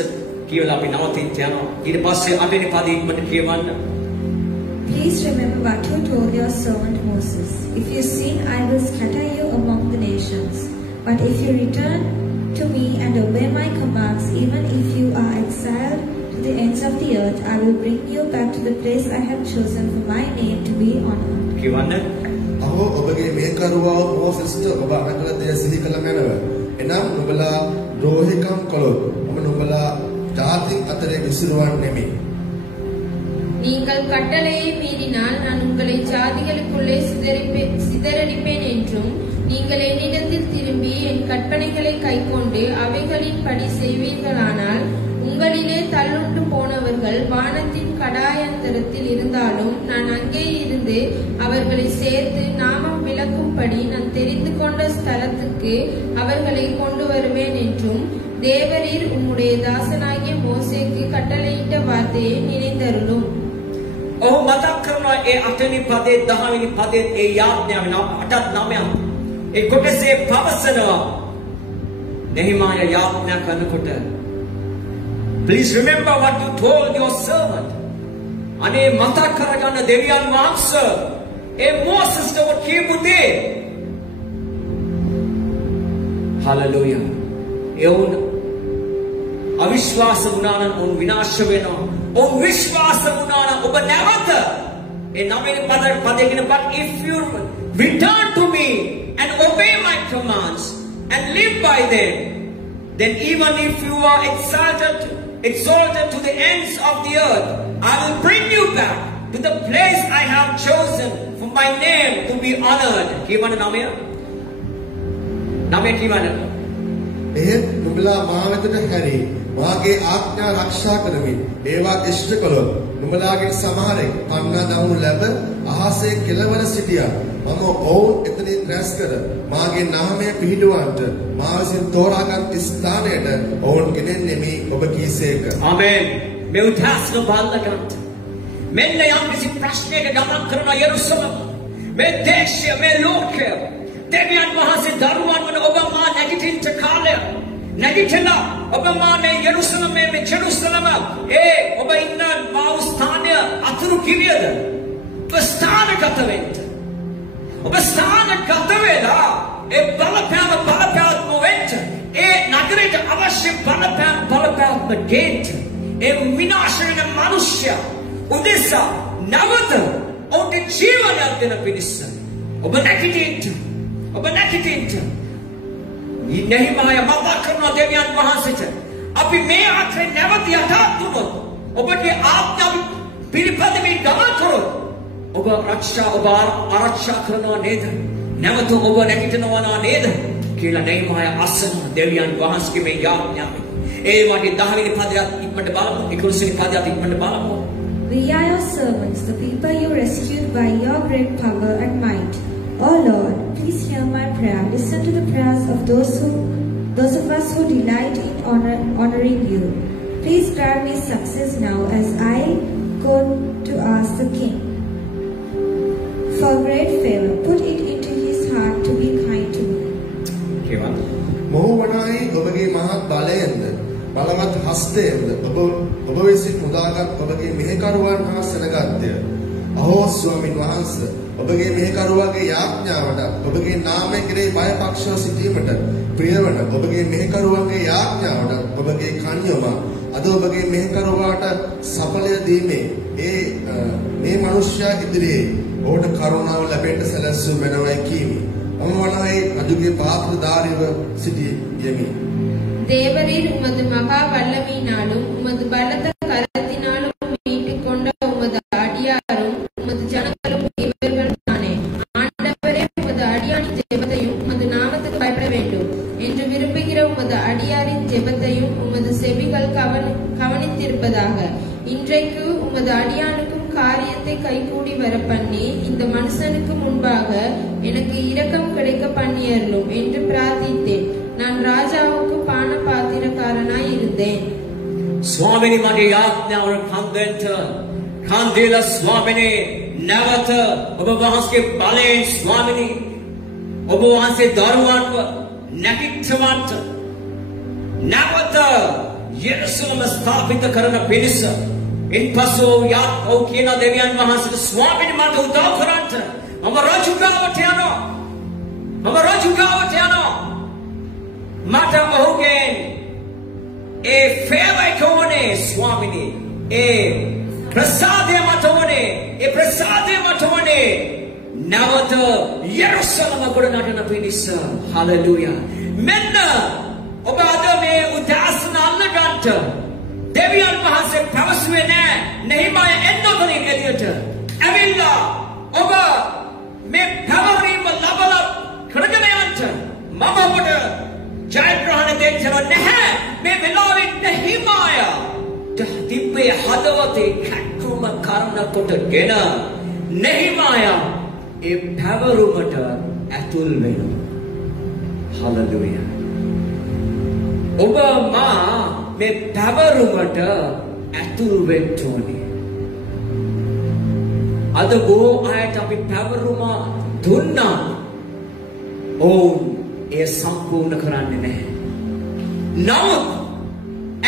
කියලා අපි නවතින්න යනවා. ඊට පස්සේ අවෙනි පදීකට කියවන්න. Please remember what you told your servant Moses. If you sin, I will scatter you among the nations. But if you return to me and obey my commands, even if you are exiled to the ends of the earth, I will bring you back to the place I have chosen for my name to be honored. කියවන්න. අහෝ ඔබගේ මේකරුවා මෝසෙස්ට ඔබ අනකල දේ සිහි කළ මැනව. එනම් නුඹලා ද්‍රෝහිකම් කළොත් ඔබ නුඹලා ජාතින් අතරේ විසිරුවන්නෙමි. நீங்கள் கட்டளையை மீறினால் நான் உங்களை ஜாதிகளுக்குள்ளே சிதறடிப்பேன் என்றும் நீங்கள் என்னிடத்தில் திரும்பி என் கற்பனைகளை கைக்கொண்டு அவைகளின்படி செய்வீர்களானால் உங்களிலே தள்ளுண்டு போனவர்கள் வானத்தின் கடாயந்தரத்தில் இருந்தாலும் நான் அங்கே இருந்து அவர்களை சேர்த்து நாமம் விளக்கும்படி நான் தெரிந்து கொண்ட ஸ்தலத்துக்கு அவர்களை கொண்டு வருவேன் என்றும் தேவரீர் உம்முடைய தாசனாகிய மோசேக்கு கட்டளையிட்ட வார்த்தையை நினைந்தருளும். ඔහු මතක් කරනවා ඒ 8 වෙනි පදේ 10 වෙනි පදේ ඒ යාඥාව 8ත් 9ත් ඒ කොටසේ පවසනවා නෙහිමාය යාඥා කරනකොට please remember what you told your servant. අනේ මතක් කරගන්න දෙවියන් වහන්සේ ඒ මෝසස්ට ඔබ කියපු දේ. hallelujah. ඒ උන් අවිශ්වාස වුණා නම් උන් විනාශ වෙනවා. ඔව් විශ්වාස වුණා නම් ඔබ නැවත ඒ 9 වෙනි පදේ කියන but if you return to me and obey my commands and live by them, then even if you are exalted to the ends of the earth, I will bring you back to the place I have chosen for my name to be honored. Kivana namaya? Namaya kivana? එහෙත් නුඹලා මා වෙතට හැරී මාගේ ආඥා ආරක්ෂා කරමින් ඒවා ඉෂ්ට කළොත් නුඹලාගේ සමහරෙක් පන්නා දමු ලැබ අහසේ කෙළවර සිටියා. මම ඔවුන් එතනින් රැස් කර මාගේ නාමය පිහිටුවන්ට මා විසින් තෝරාගත් ස්ථානයට ඔවුන් ගෙනෙන්නේ ඔබ කීසේක. ආමේන්. මේ උදාසන බලකට මෙන්න යම් කිසි ප්‍රශ්නයක ගමන් කරන යෙරුසලම මේ දේශය මේ ලෝකය දෙවියන් වහන්සේ දරුවන් වන ඔබ මා නැගිටින්න කාලය නැගිටලා ඔබ මා මේ යෙරුසලමේ මේ ජෙරුසලම ඔබ ඉන්න මා ස්ථානය අතුරු කිරියද ඔබ ස්ථානගත වෙන්න ඔබ ස්ථානගත වෙලා බලපෑම වෙන්න නගරයට අවශ්‍ය බලපෑම ගේන්න විනාශ වෙන මනුෂ්‍ය උදෙසා නැවත ඔවුන්ගේ ජීවනයක් දෙන පිණිස ඔබ නැගිටින්න නෙහිමාය මතක් කරනවා දෙවියන් වහන්සේට අපි මේ ආත්මේ නැවත යටත් වුණොත් ඔබගේ ආත්ම පිළිපදමින් ගමන් කරොත් ඔබ ආරක්ෂා කරනවා නේද? නැවත ඔබ නැගිටිනවා නේද කියලා නෙහිමාය අසන දෙවියන් වහන්සේගේ මේ යාඥාව. ඒ වගේ 10 වෙනි පදයට ඉක්මනට බලමු 11 වෙනි පදයට ඉක්මනට බලමු. We are your servants, the people you rescued by your great power and might. Oh Lord, please hear my prayer. Listen to the prayers of those of us who delight in honoring you. Please grant me success now as I go to ask the king for great favor. Put it into his heart to be kind to me. මොහු වනායි ඔබගේ මහත් බලයෙන්ද බලවත් හස්තයෙන්ද ඔබ විසින් උදාගත් ඔබගේ මෙහෙකරුවන් හා සෙනගත්ය. අහෝ ස්වාමීන් වහන්සේ ඔබගේ මෙහෙකරුවාගේ යාඥාවට ඔබගේ නාමය කෙරෙහි බයපක්ෂව සිටීමට ප්‍රියවන ඔබගේ මෙහෙකරුවාගේ යාඥාවට ඔබගේ කන්‍යම අද ඔබගේ මෙහෙකරුවාට සඵලය දීමේ මේ මනුෂ්‍යයා ඉදිරියේ ඔහුට කරුණාව ලැබෙන්න සැලැස්වීම වෙනවයි කීමි. මම වනායි අදුගේ පාත්‍රධාරීව සිටියෙමි. தேவரீர் உமது மகா வல்லமையினாலும் உமது பலத்த கரத்தினாலும் மீட்டுக் கொண்ட உமது அடியாரும் உமது ஜனங்களும் இவர்கள் தானே. ஆண்டவரே, உமது அடியாரின் ஜெபத்தையும் உமது நாமத்துக்கு பயப்பட வேண்டும் என்று விரும்புகிற உமது அடியாரின் ஜெபத்தையும் உமது செவிகள் கவனித்திருப்பதாக. இன்றைக்கு உமது அடியானுக்கும் காரியத்தை கைகூடி வர பண்ணி இந்த மனுஷனுக்கு முன்பாக எனக்கு இரக்கம் கிடைக்க பண்ணியருளும் என்று பிரார்த்தித்தேன். நான் ராஜாவுக்கு பான பாத்திரக்காரனாய் இருந்தேன். ස්වාමිනී මගේ යාඥාව කන්දෙන්ට කන්දේල ස්වාමිනී නැවත ඔබ වහන්සේගේ බලයෙන් ස්වාමිනී ඔබ වහන්සේ දරුවන්ව නැගිටවන්ට නැවත යෙරුසලම ස්ථාපිත කරන පිණිස ඉන්පසු ඔව් කියන දෙවියන් වහන්සේට ස්වාමිනී මට උදව් කරන්න මම රජු ගාවට යනවා මට ඔහුගේ favor kone swamini prasade matone navata Jerusalem kodana pinisa. Hallelujah. Menna obada me udasana allaganta deviyan wahanse pawasuwe na Nehemiah ennobalin eliyata avilla oba me pawarin ඔබට ජයග්‍රහණ දෙන්න නැහැ. මේ වෙලාවේ නෙහිමායා තිබ්බේ හදවතේ කැක්කුම කරන කොටගෙන නෙහිමායා ඒ පැවරුමට ඇතුල් වෙනවා. හලෙලූයා. ඔබ මා මේ පැවරුමට ඇතුල් වෙන්න ඕනේ. අද බොහෝ අයට අපි පැවරුම දුන්නා. ඔවුන් ඒ සම්පූර්ණ කරන්නේ නැහැ. නමුත්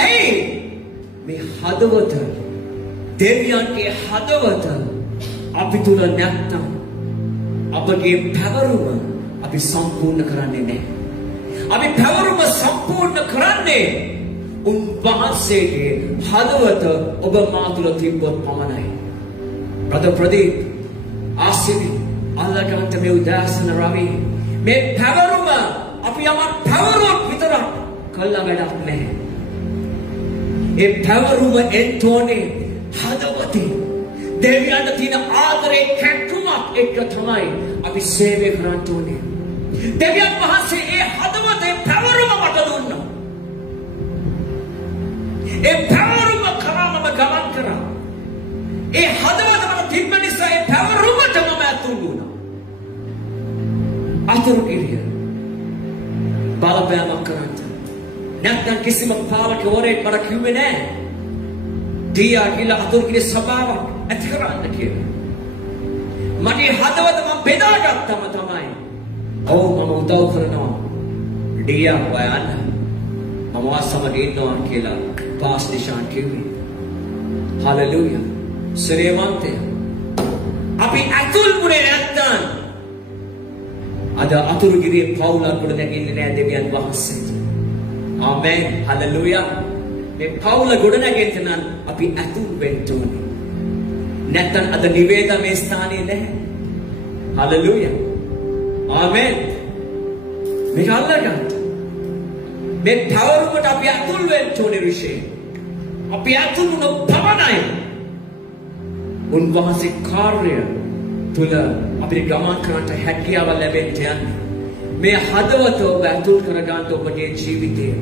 ඇයි මේ හදවත දෙවියන්ගේ හදවත අපි තුල නැත්තම් අපගේ පැවරුම අපි සම්පූර්ණ කරන්නේ නැහැ. අපි පැවරුම සම්පූර්ණ කරන්නේ උන්වහන්සේගේ හදවත ඔබ මා තුල තිබ්බොත් පමණයි. Brother Pradeep, ආසිරි අල්ලගන්ට මේ උදාසන රවි මේ පැවරුම අපි යමක් පැවරුවක් විතරක් කළා වැඩක් නැහැ. ඒ පැවරුම එන්ටෝනේ හදවතේ දෙවියන්ට තියෙන ආදරේ කැක්කුමක් එක්ක තමයි අපි සේවය කරන්න ඕනේ. දෙවියන් වහන්සේ ඒ හදවතේ පැවරුම මට දුන්නා. ඒ පැවරුම කරාම ගමන් කරා. ඒ හදවත මට තිබ්බ නිසා ඒ පැවරුමට මම ඇතුල් වුණා. අතුරුගිරිය බලපෑමක් කරන්න. නැත්නම් කිසිම පාවක වරේ මට කිව්වේ නෑ. දියා කියලා අතුරුගිරිය සභාවක් ඇති කරන්න කියලා. මගේ හදවත මම බෙදාගත්තම තමයි. ඔව් මම උදව් කරනවා. දියා වයන් මම වාසමග ඉන්නවා කියලා පාස් නිෂාන් කිව්වේ. හලෙලූයා. ශ්‍රේමන්තය. අපි ඇතුල් වුණේ නැත්නම් අද අතුරුගිරියේ පවුලක් ගොඩ නැගෙන්නේ නෑ දෙවියන් වහන්සේට. ආමෙන්. හලෙලූයා. මේ පවුල ගොඩ නැගෙන්න නම් අපි ඇතුල් වෙන්න ඕනේ. නැත්නම් අද නිවේදන මේ ස්ථානයේ නැහැ. හලෙලූයා. ආමෙන්. මේක අල්ලගන්න. මේ පැවරුමට අපි ඇතුල් වෙන්න ඕනේ ඍෂි. අපි ඇතුල් වුණ පමණයි උන්වහන්සේ කාර්ය තුල අපිට ගමන් කරන්නට හැකියාව ලැබෙන්න යන්නේ. මේ හදවත ඔබ ඇතුල් කරගන්න ඔබගේ ජීවිතේ.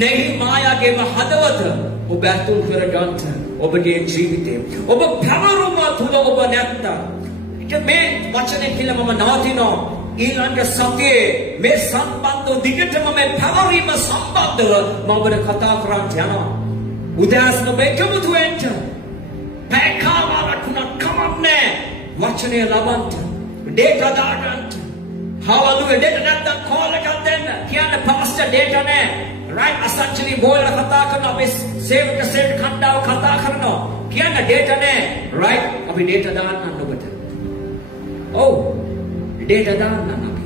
නෙහිමායාගේම හදවත ඔබ ඇතුල් කරගන්න ඔබගේ ජීවිතේ. ඔබ පැවරුම තුල ඔබ නැත්නම් මේ වචනේ කියලා මම නවතිනවා. ඊළඟ සතියේ මේ සම්බන්ධව දිගටම මේ පැවරීම සම්බන්ධව මම ඔබට කතා කරන්න යනවා. උදෑසන මේකමුතු වෙන්න. පැයකමාරක් කමන්නේ වචනය ලබන්න. ඩේටා දාගන්න. හවලුවේ ඩේටා නැත්නම් කෝල් එකක් දෙන්න. කියන්න පාස්ටර් ඩේටා නැහැ. රයිට් අසංචලි බෝලර කතා කරනවා. අපි සේවක සෙල් කණ්ඩායම කතා කරනවා. කියන්න ඩේටා නැහැ. රයිට් අපි ඩේටා දාන්න ඔබට. ඔව් ඩේටා දාන්න අපි.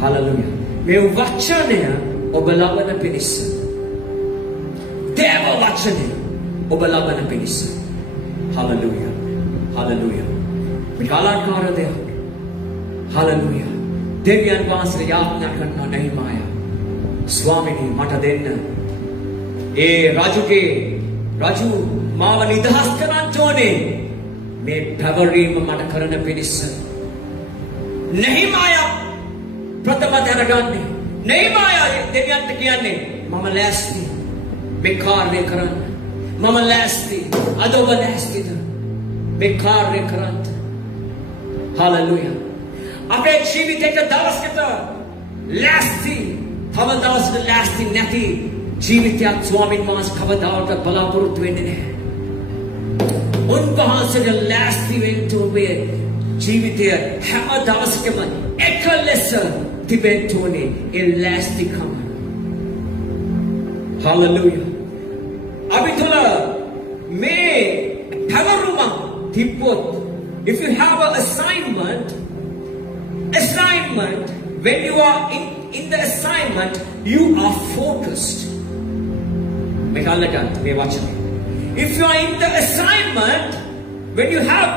හලෙලූයා. මේ වචනය ඔබ ලබන පිණිස. දේව වචනය ඔබ ලබන පිණිස. හලෙලූයා. හලෙලූයා. මේ කලාකාර දෙයක්. හලෙලූයා. දෙවියන් වහන්සේ යාඥා කරනවා නෙහිමායා. ස්වාමීනි මට දෙන්න. ඒ රජු මාව නිදහස් කරන්න ඕනේ. මේ පැවරීම මට කරන පිණිස. නෙහිමායා ප්‍රථම දැනගන්නේ. නෙහිමායා දෙවියන්ට කියන්නේ මම ලෑස්ති. මේ කාර්යය කරන්න. මම ලෑස්ති. අද ඔබ ලෑස්තිද? මේ කාර්යය කරන්න. හලෙලූයා. අපේ ජීවිතේට දවසකට ලෑස්ති. තව දවසකට ලෑස්ති නැති ජීවිතයක් ස්වාමීන් වහන්සේ කවදාවත් බලාපොරොත්තු වෙන්නේ නැහැ. උන්වහන්සේට ලෑස්ති වෙන්න ඔබේ ජීවිතය හැම දවසකම එක ලෙස තිබෙන්න ඕනේ. ඒ ලෑස්තිකම. හලෙලූයා. අපි තුල මේ පැවරුම තිබ්බොත් if you have an assignment when you are in the assignment you are focused. මේක අල්ලගන්න මේ වචනේ. If you are in the assignment when you are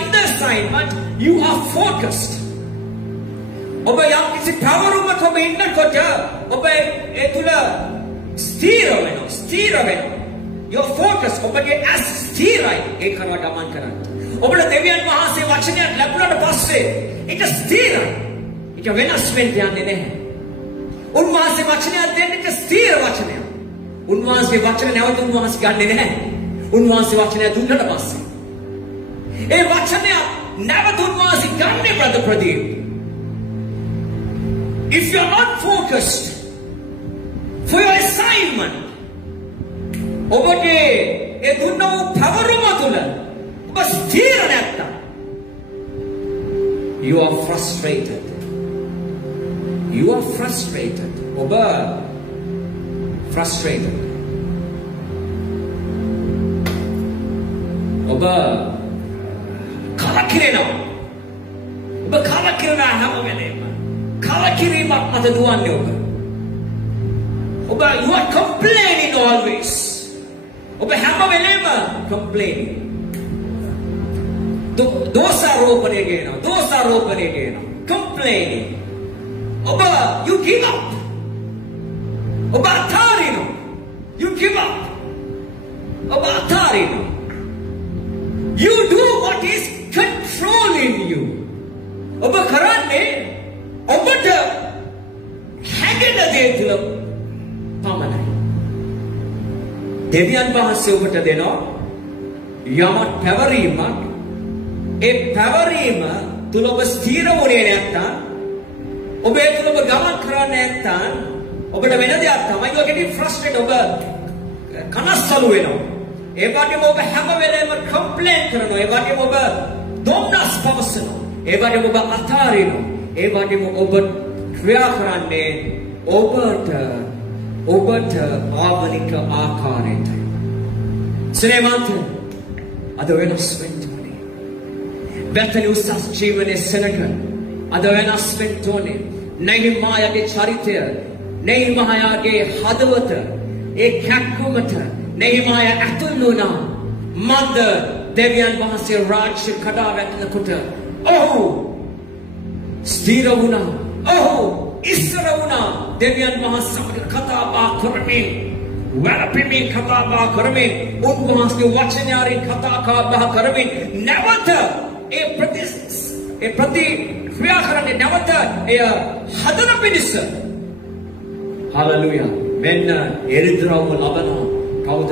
in the assignment you are focused. ඔබ යම් කිසි පැවරුමක ඔබ ඉන්නකොට ඔබ ඒ තුල ස්ථීර වෙනවා. Your focus ඔබගේ ඇස් ස්ථිරයි. ඒ කරා ගමන් කරන්න. ඔබට දෙවියන් වහන්සේ වචනයක් ලැබුණාට පස්සේ ඒක ස්ථිරයි. ඒක වෙනස් වෙන්න යන්නේ නැහැ. උන්වහන්සේ වචනයක් දෙන්නේ ස්ථීර වචනයක්. උන්වහන්සේ වචන නැවත උන්වහන්සේ ගන්නෙ නැහැ. උන්වහන්සේ වචනය දුන්නට පස්සේ ඒ වචනය නැවත උන්වහන්සේ ගන්නෙ brother Pradeep. If you are not focused for your assignment, ඔබගේ ඒ දුන්න වූ පැවරුම තුළ ඔබ ස්ථීර නැත්තම්, you are frustrated. You are frustrated. ඔබ frustrated. ඔබ කලකිරෙනවා. ඔබ කලකිරෙනවා හැම වෙලේම. කලකිරීමක් මත දුවන්නේ ඔබ. ඔබ you are complaining always. ඔබ හැම වෙලේම complaining. දෝෂාරෝපණය කරනවා. Complaining. ඔබ you give up. ඔබ අතාරිනවා. You give up. ඔබ අතාරිනවා. You do what is controlling you. ඔබ කරන්නේ ඔබට හැඟෙන දේ තුළ පමණයි. දෙවියන් වහන්සේ ඔබට දෙනවා යමක් පැවරීමක්. ඒ පැවරීම තුළ ඔබ ස්ථීර වුණේ නැත්තම්, ඔබ ඒ තුළ ඔබ ගමන් කරන්නේ නැත්තම්, ඔබට වෙන දෙයක් තමයි you are getting frustrated. ඔබ කනස්සලු වෙනවා. ඒ වගේම ඔබ හැම වෙලේම කම්ප්ලේන් කරනවා. ඒ වගේම ඔබ දුම්නස් පවසනවා. ඒ වගේම ඔබ අතාරිනවා. ඒ වගේම ඔබ ක්‍රියා කරන්නේ ඔබට ආවනික ආකාරයට. ස්නේහවන්ත, අද වෙනස් වෙන්න ඕනේ. බැතලි උසස් ජීවනයේ සෙනඟ අද වෙනස් වෙන්න ඕනේ. නෙහිමායාගේ චරිතය, නෙහිමායාගේ හදවත, ඒ කැක්කුමට නෙහිමායා ඇතුල් වුණා. මන්ද දෙවියන් වහන්සේ රාජ්‍ය කඩා වැටෙනකොට ඔහු ස්ථීර වුණා. ඔහු ඉස්සර වුණා. දෙවියන් වහන්සේ සමග කතා බහ කරමින්, වැළපෙමින් කතා බහ කරමින්, උන්වහන්සේගේ වචනයෙන් කතා බහ කරමින් නැවත ඒ ප්‍රතික්‍රියා කරන්නේ නැවත එය හදන පිණිස. හලෙලූයා. මෙන්න එරිද්‍රවම ලබනවා. කවුද?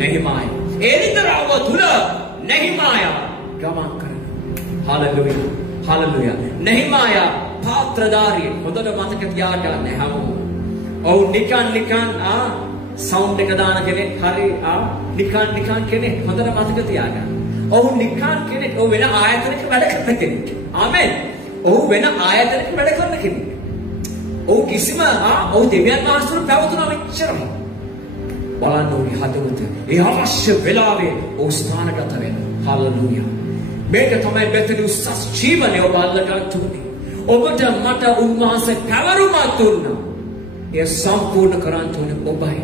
නෙහිමායා. එරිද්‍රවම තුල නෙහිමායා ගමන් කරනවා. හලෙලූයා. හලෙලූයා. නෙහිමායා පාත්‍රධාරී. හොඳට මතක තියාගන්න හැමෝම. ඔව් නිකන් සවුන්ඩ් එක දාන කෙනෙක් හරි නිකන් කෙනෙක්. හොඳට මතක තියාගන්න. ඔහු නිකන් කෙනෙක්. ඔහු වෙන ආයතනයක වැඩ කරන කෙනෙක්. ආමෙන්. ඔහු වෙන ආයතනයක වැඩ කරන කෙනෙක්. ඔහු කිසිම ඔහු දෙවියන් වහන්සේට පැවතුනා මෙච්චරම. බලන්න ඔහුගේ හදවත. ඒ අවශ්‍ය වෙලාවේ ඔහු ස්ථානගත වෙනවා. හලෙලූයා. මේක තමයි බෙතලි උසස් ජීවනය ඔබ අල්ලගන්න ඕනේ. ඔබට මට උන්වහන්සේ පැවරුමක් දුන්නා. ඒ සම්පූර්ණ කරන්න ඕනේ ඔබයි.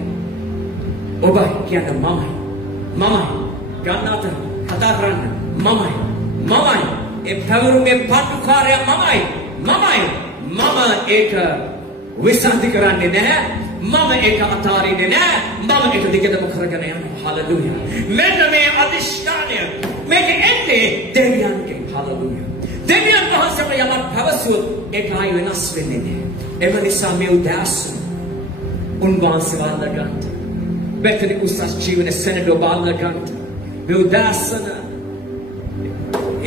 ඔබයි කියන්නේ මමයි. ගන්නාත කතා කරන්න මමයි. ඒ පැවරුමේ පාටුකාරය මමයි. මම ඒක විසන්ධි කරන්නේ නැහැ. මම ඒක අතාරින්නේ නැහැ. මම ඒක දිගටම කරගෙන යනවා. හලෙලූයා. මෙන්න මේ අදිෂ්ඨානය මේක එන්නේ දෙවියන්ගෙන්. හලෙලූයා. දෙවියන් වහන්සේට යමක් පැවසුවොත් ඒක ආයි වෙනස් වෙන්නේ නැහැ. එම නිසා මේ උදෑසන උන්වහන්සේ වන්දගන්න. බෙතලි උසස් ජීවන සෙනඟ වන්දගන්න. මේ උදෑසන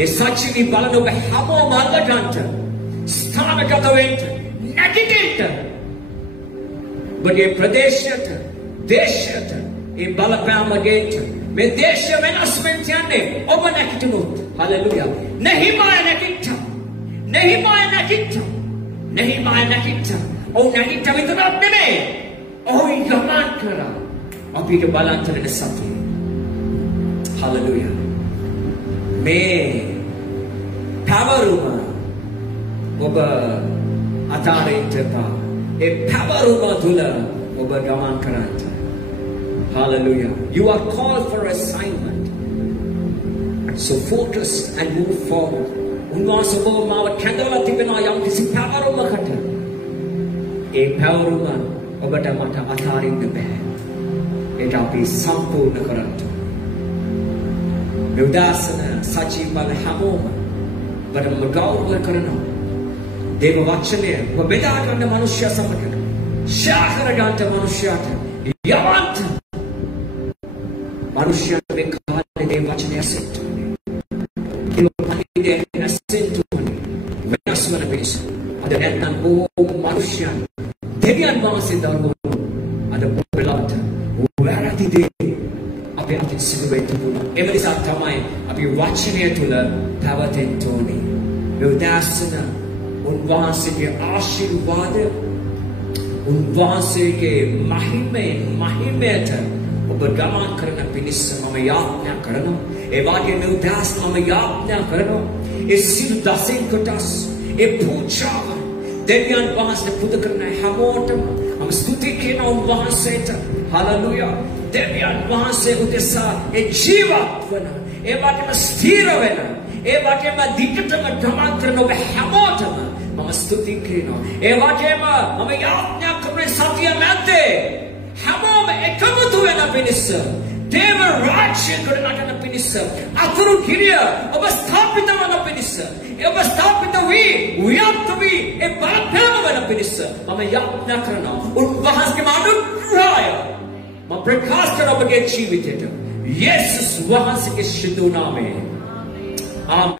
ඒ සත්‍යනි බලන ඔබ හැමෝම වන්දගන්න. ස්ථානගත වෙන්න. නැගිටින්න. ඔබගේ ප්‍රදේශයට, දේශයට, ඒ බලපෑමකට මේ දේශය වෙනස් වෙන්න යන්නේ ඔබ නැගිටිනොත්. හලෙලූයා. නෙහිමායා නැගිට්ටා. ඔව් නැගිට්ට විතරක් නෙමෙයි. ඔහු ගමන් කරා. අපිට බලන්තරන සතිය. හලෙලූයා. මේ පැවරුම ඔබ අතාරින්න එපා. ඒ පැවරුම තුල ඔබ ගමන් කරන්න. Hallelujah. You are called for assignment. So focus and move forward. උන්වහන්සේ ඔබ මාව කැඳවලා තිබෙනවා යම් කිසි පැවරුමකට. ඒ පැවරුම ඔබට මට අතාරින්න බෑ. ඒක අපි සම්පූර්ණ කරන්න. මේ උදාසන සජීව බව හැමෝම ඔබට ගෞරව කරනවා. දේව වචනය ඔබ බෙදා ගන්න මනුෂ්‍ය සමග ශාකරගන්ත මනුෂ්‍යයාට යවන්ත මනුෂ්‍යයාට මේ කාලේ මේ වචනය ඇසෙන්නේ. ඒ වචනේ ඇසෙන්නේ වෙනස් වන පිළිස. අද නැත්නම් බොහෝ මනුෂ්‍යයන් දෙවියන් වහන්සේ දරුවෝ අද පොළොවට වැරදිදී අපේ අතින් සිදු වෙන්න පුළුවන්. ඒ නිසා තමයි අපි වචනය තුල පැවතෙන්න ඕනේ. මේ උදාසන උන්වහන්සේගේ ආශිර්වාද උන්වහන්සේගේ මහිමයට ඔබ ගමන් කරන පිණිස මම යාඥා කරනවා. ඒ වගේම මේ උදාසන මම යාඥා කරනවා. ඒ සිල් දසෙන් කොටස් ඒ පූජාව දෙවියන් වහන්සේ පුද කරන හැමෝටම මම ස්තුති කරන උන්වහන්සේට හලෙලූයා. දෙවියන් වහන්සේ උදෙසා ඒ ජීවත් වන ඒ වගේම ස්ථිර වෙන ඒ වගේම දිගටම ගමන් කරන ඔබ හැමෝටම මම ස්තුති කරනවා. ඒ වගේම මම යාඥා කරන සතිය මැද්දේ හැමෝම එකමුතු වෙන පිණිස දේව රාජ්‍ය කරනට පිණිස අතුරු කිරිය ඔබ ස්ථාපිත වන පිණිස ඔබ ස්ථාපිත වී ව්‍යාප්ත වී ඒ බලපෑම වන පිණිස මම යාඥා කරනවා. උන්වහන්සේගේ අනුග්‍රහය මම ප්‍රකාශ කරන ඔබගේ ජීවිතයට යේසුස් වහන්සේගේ ශුද්ධ නාමයෙන් ආමේන්.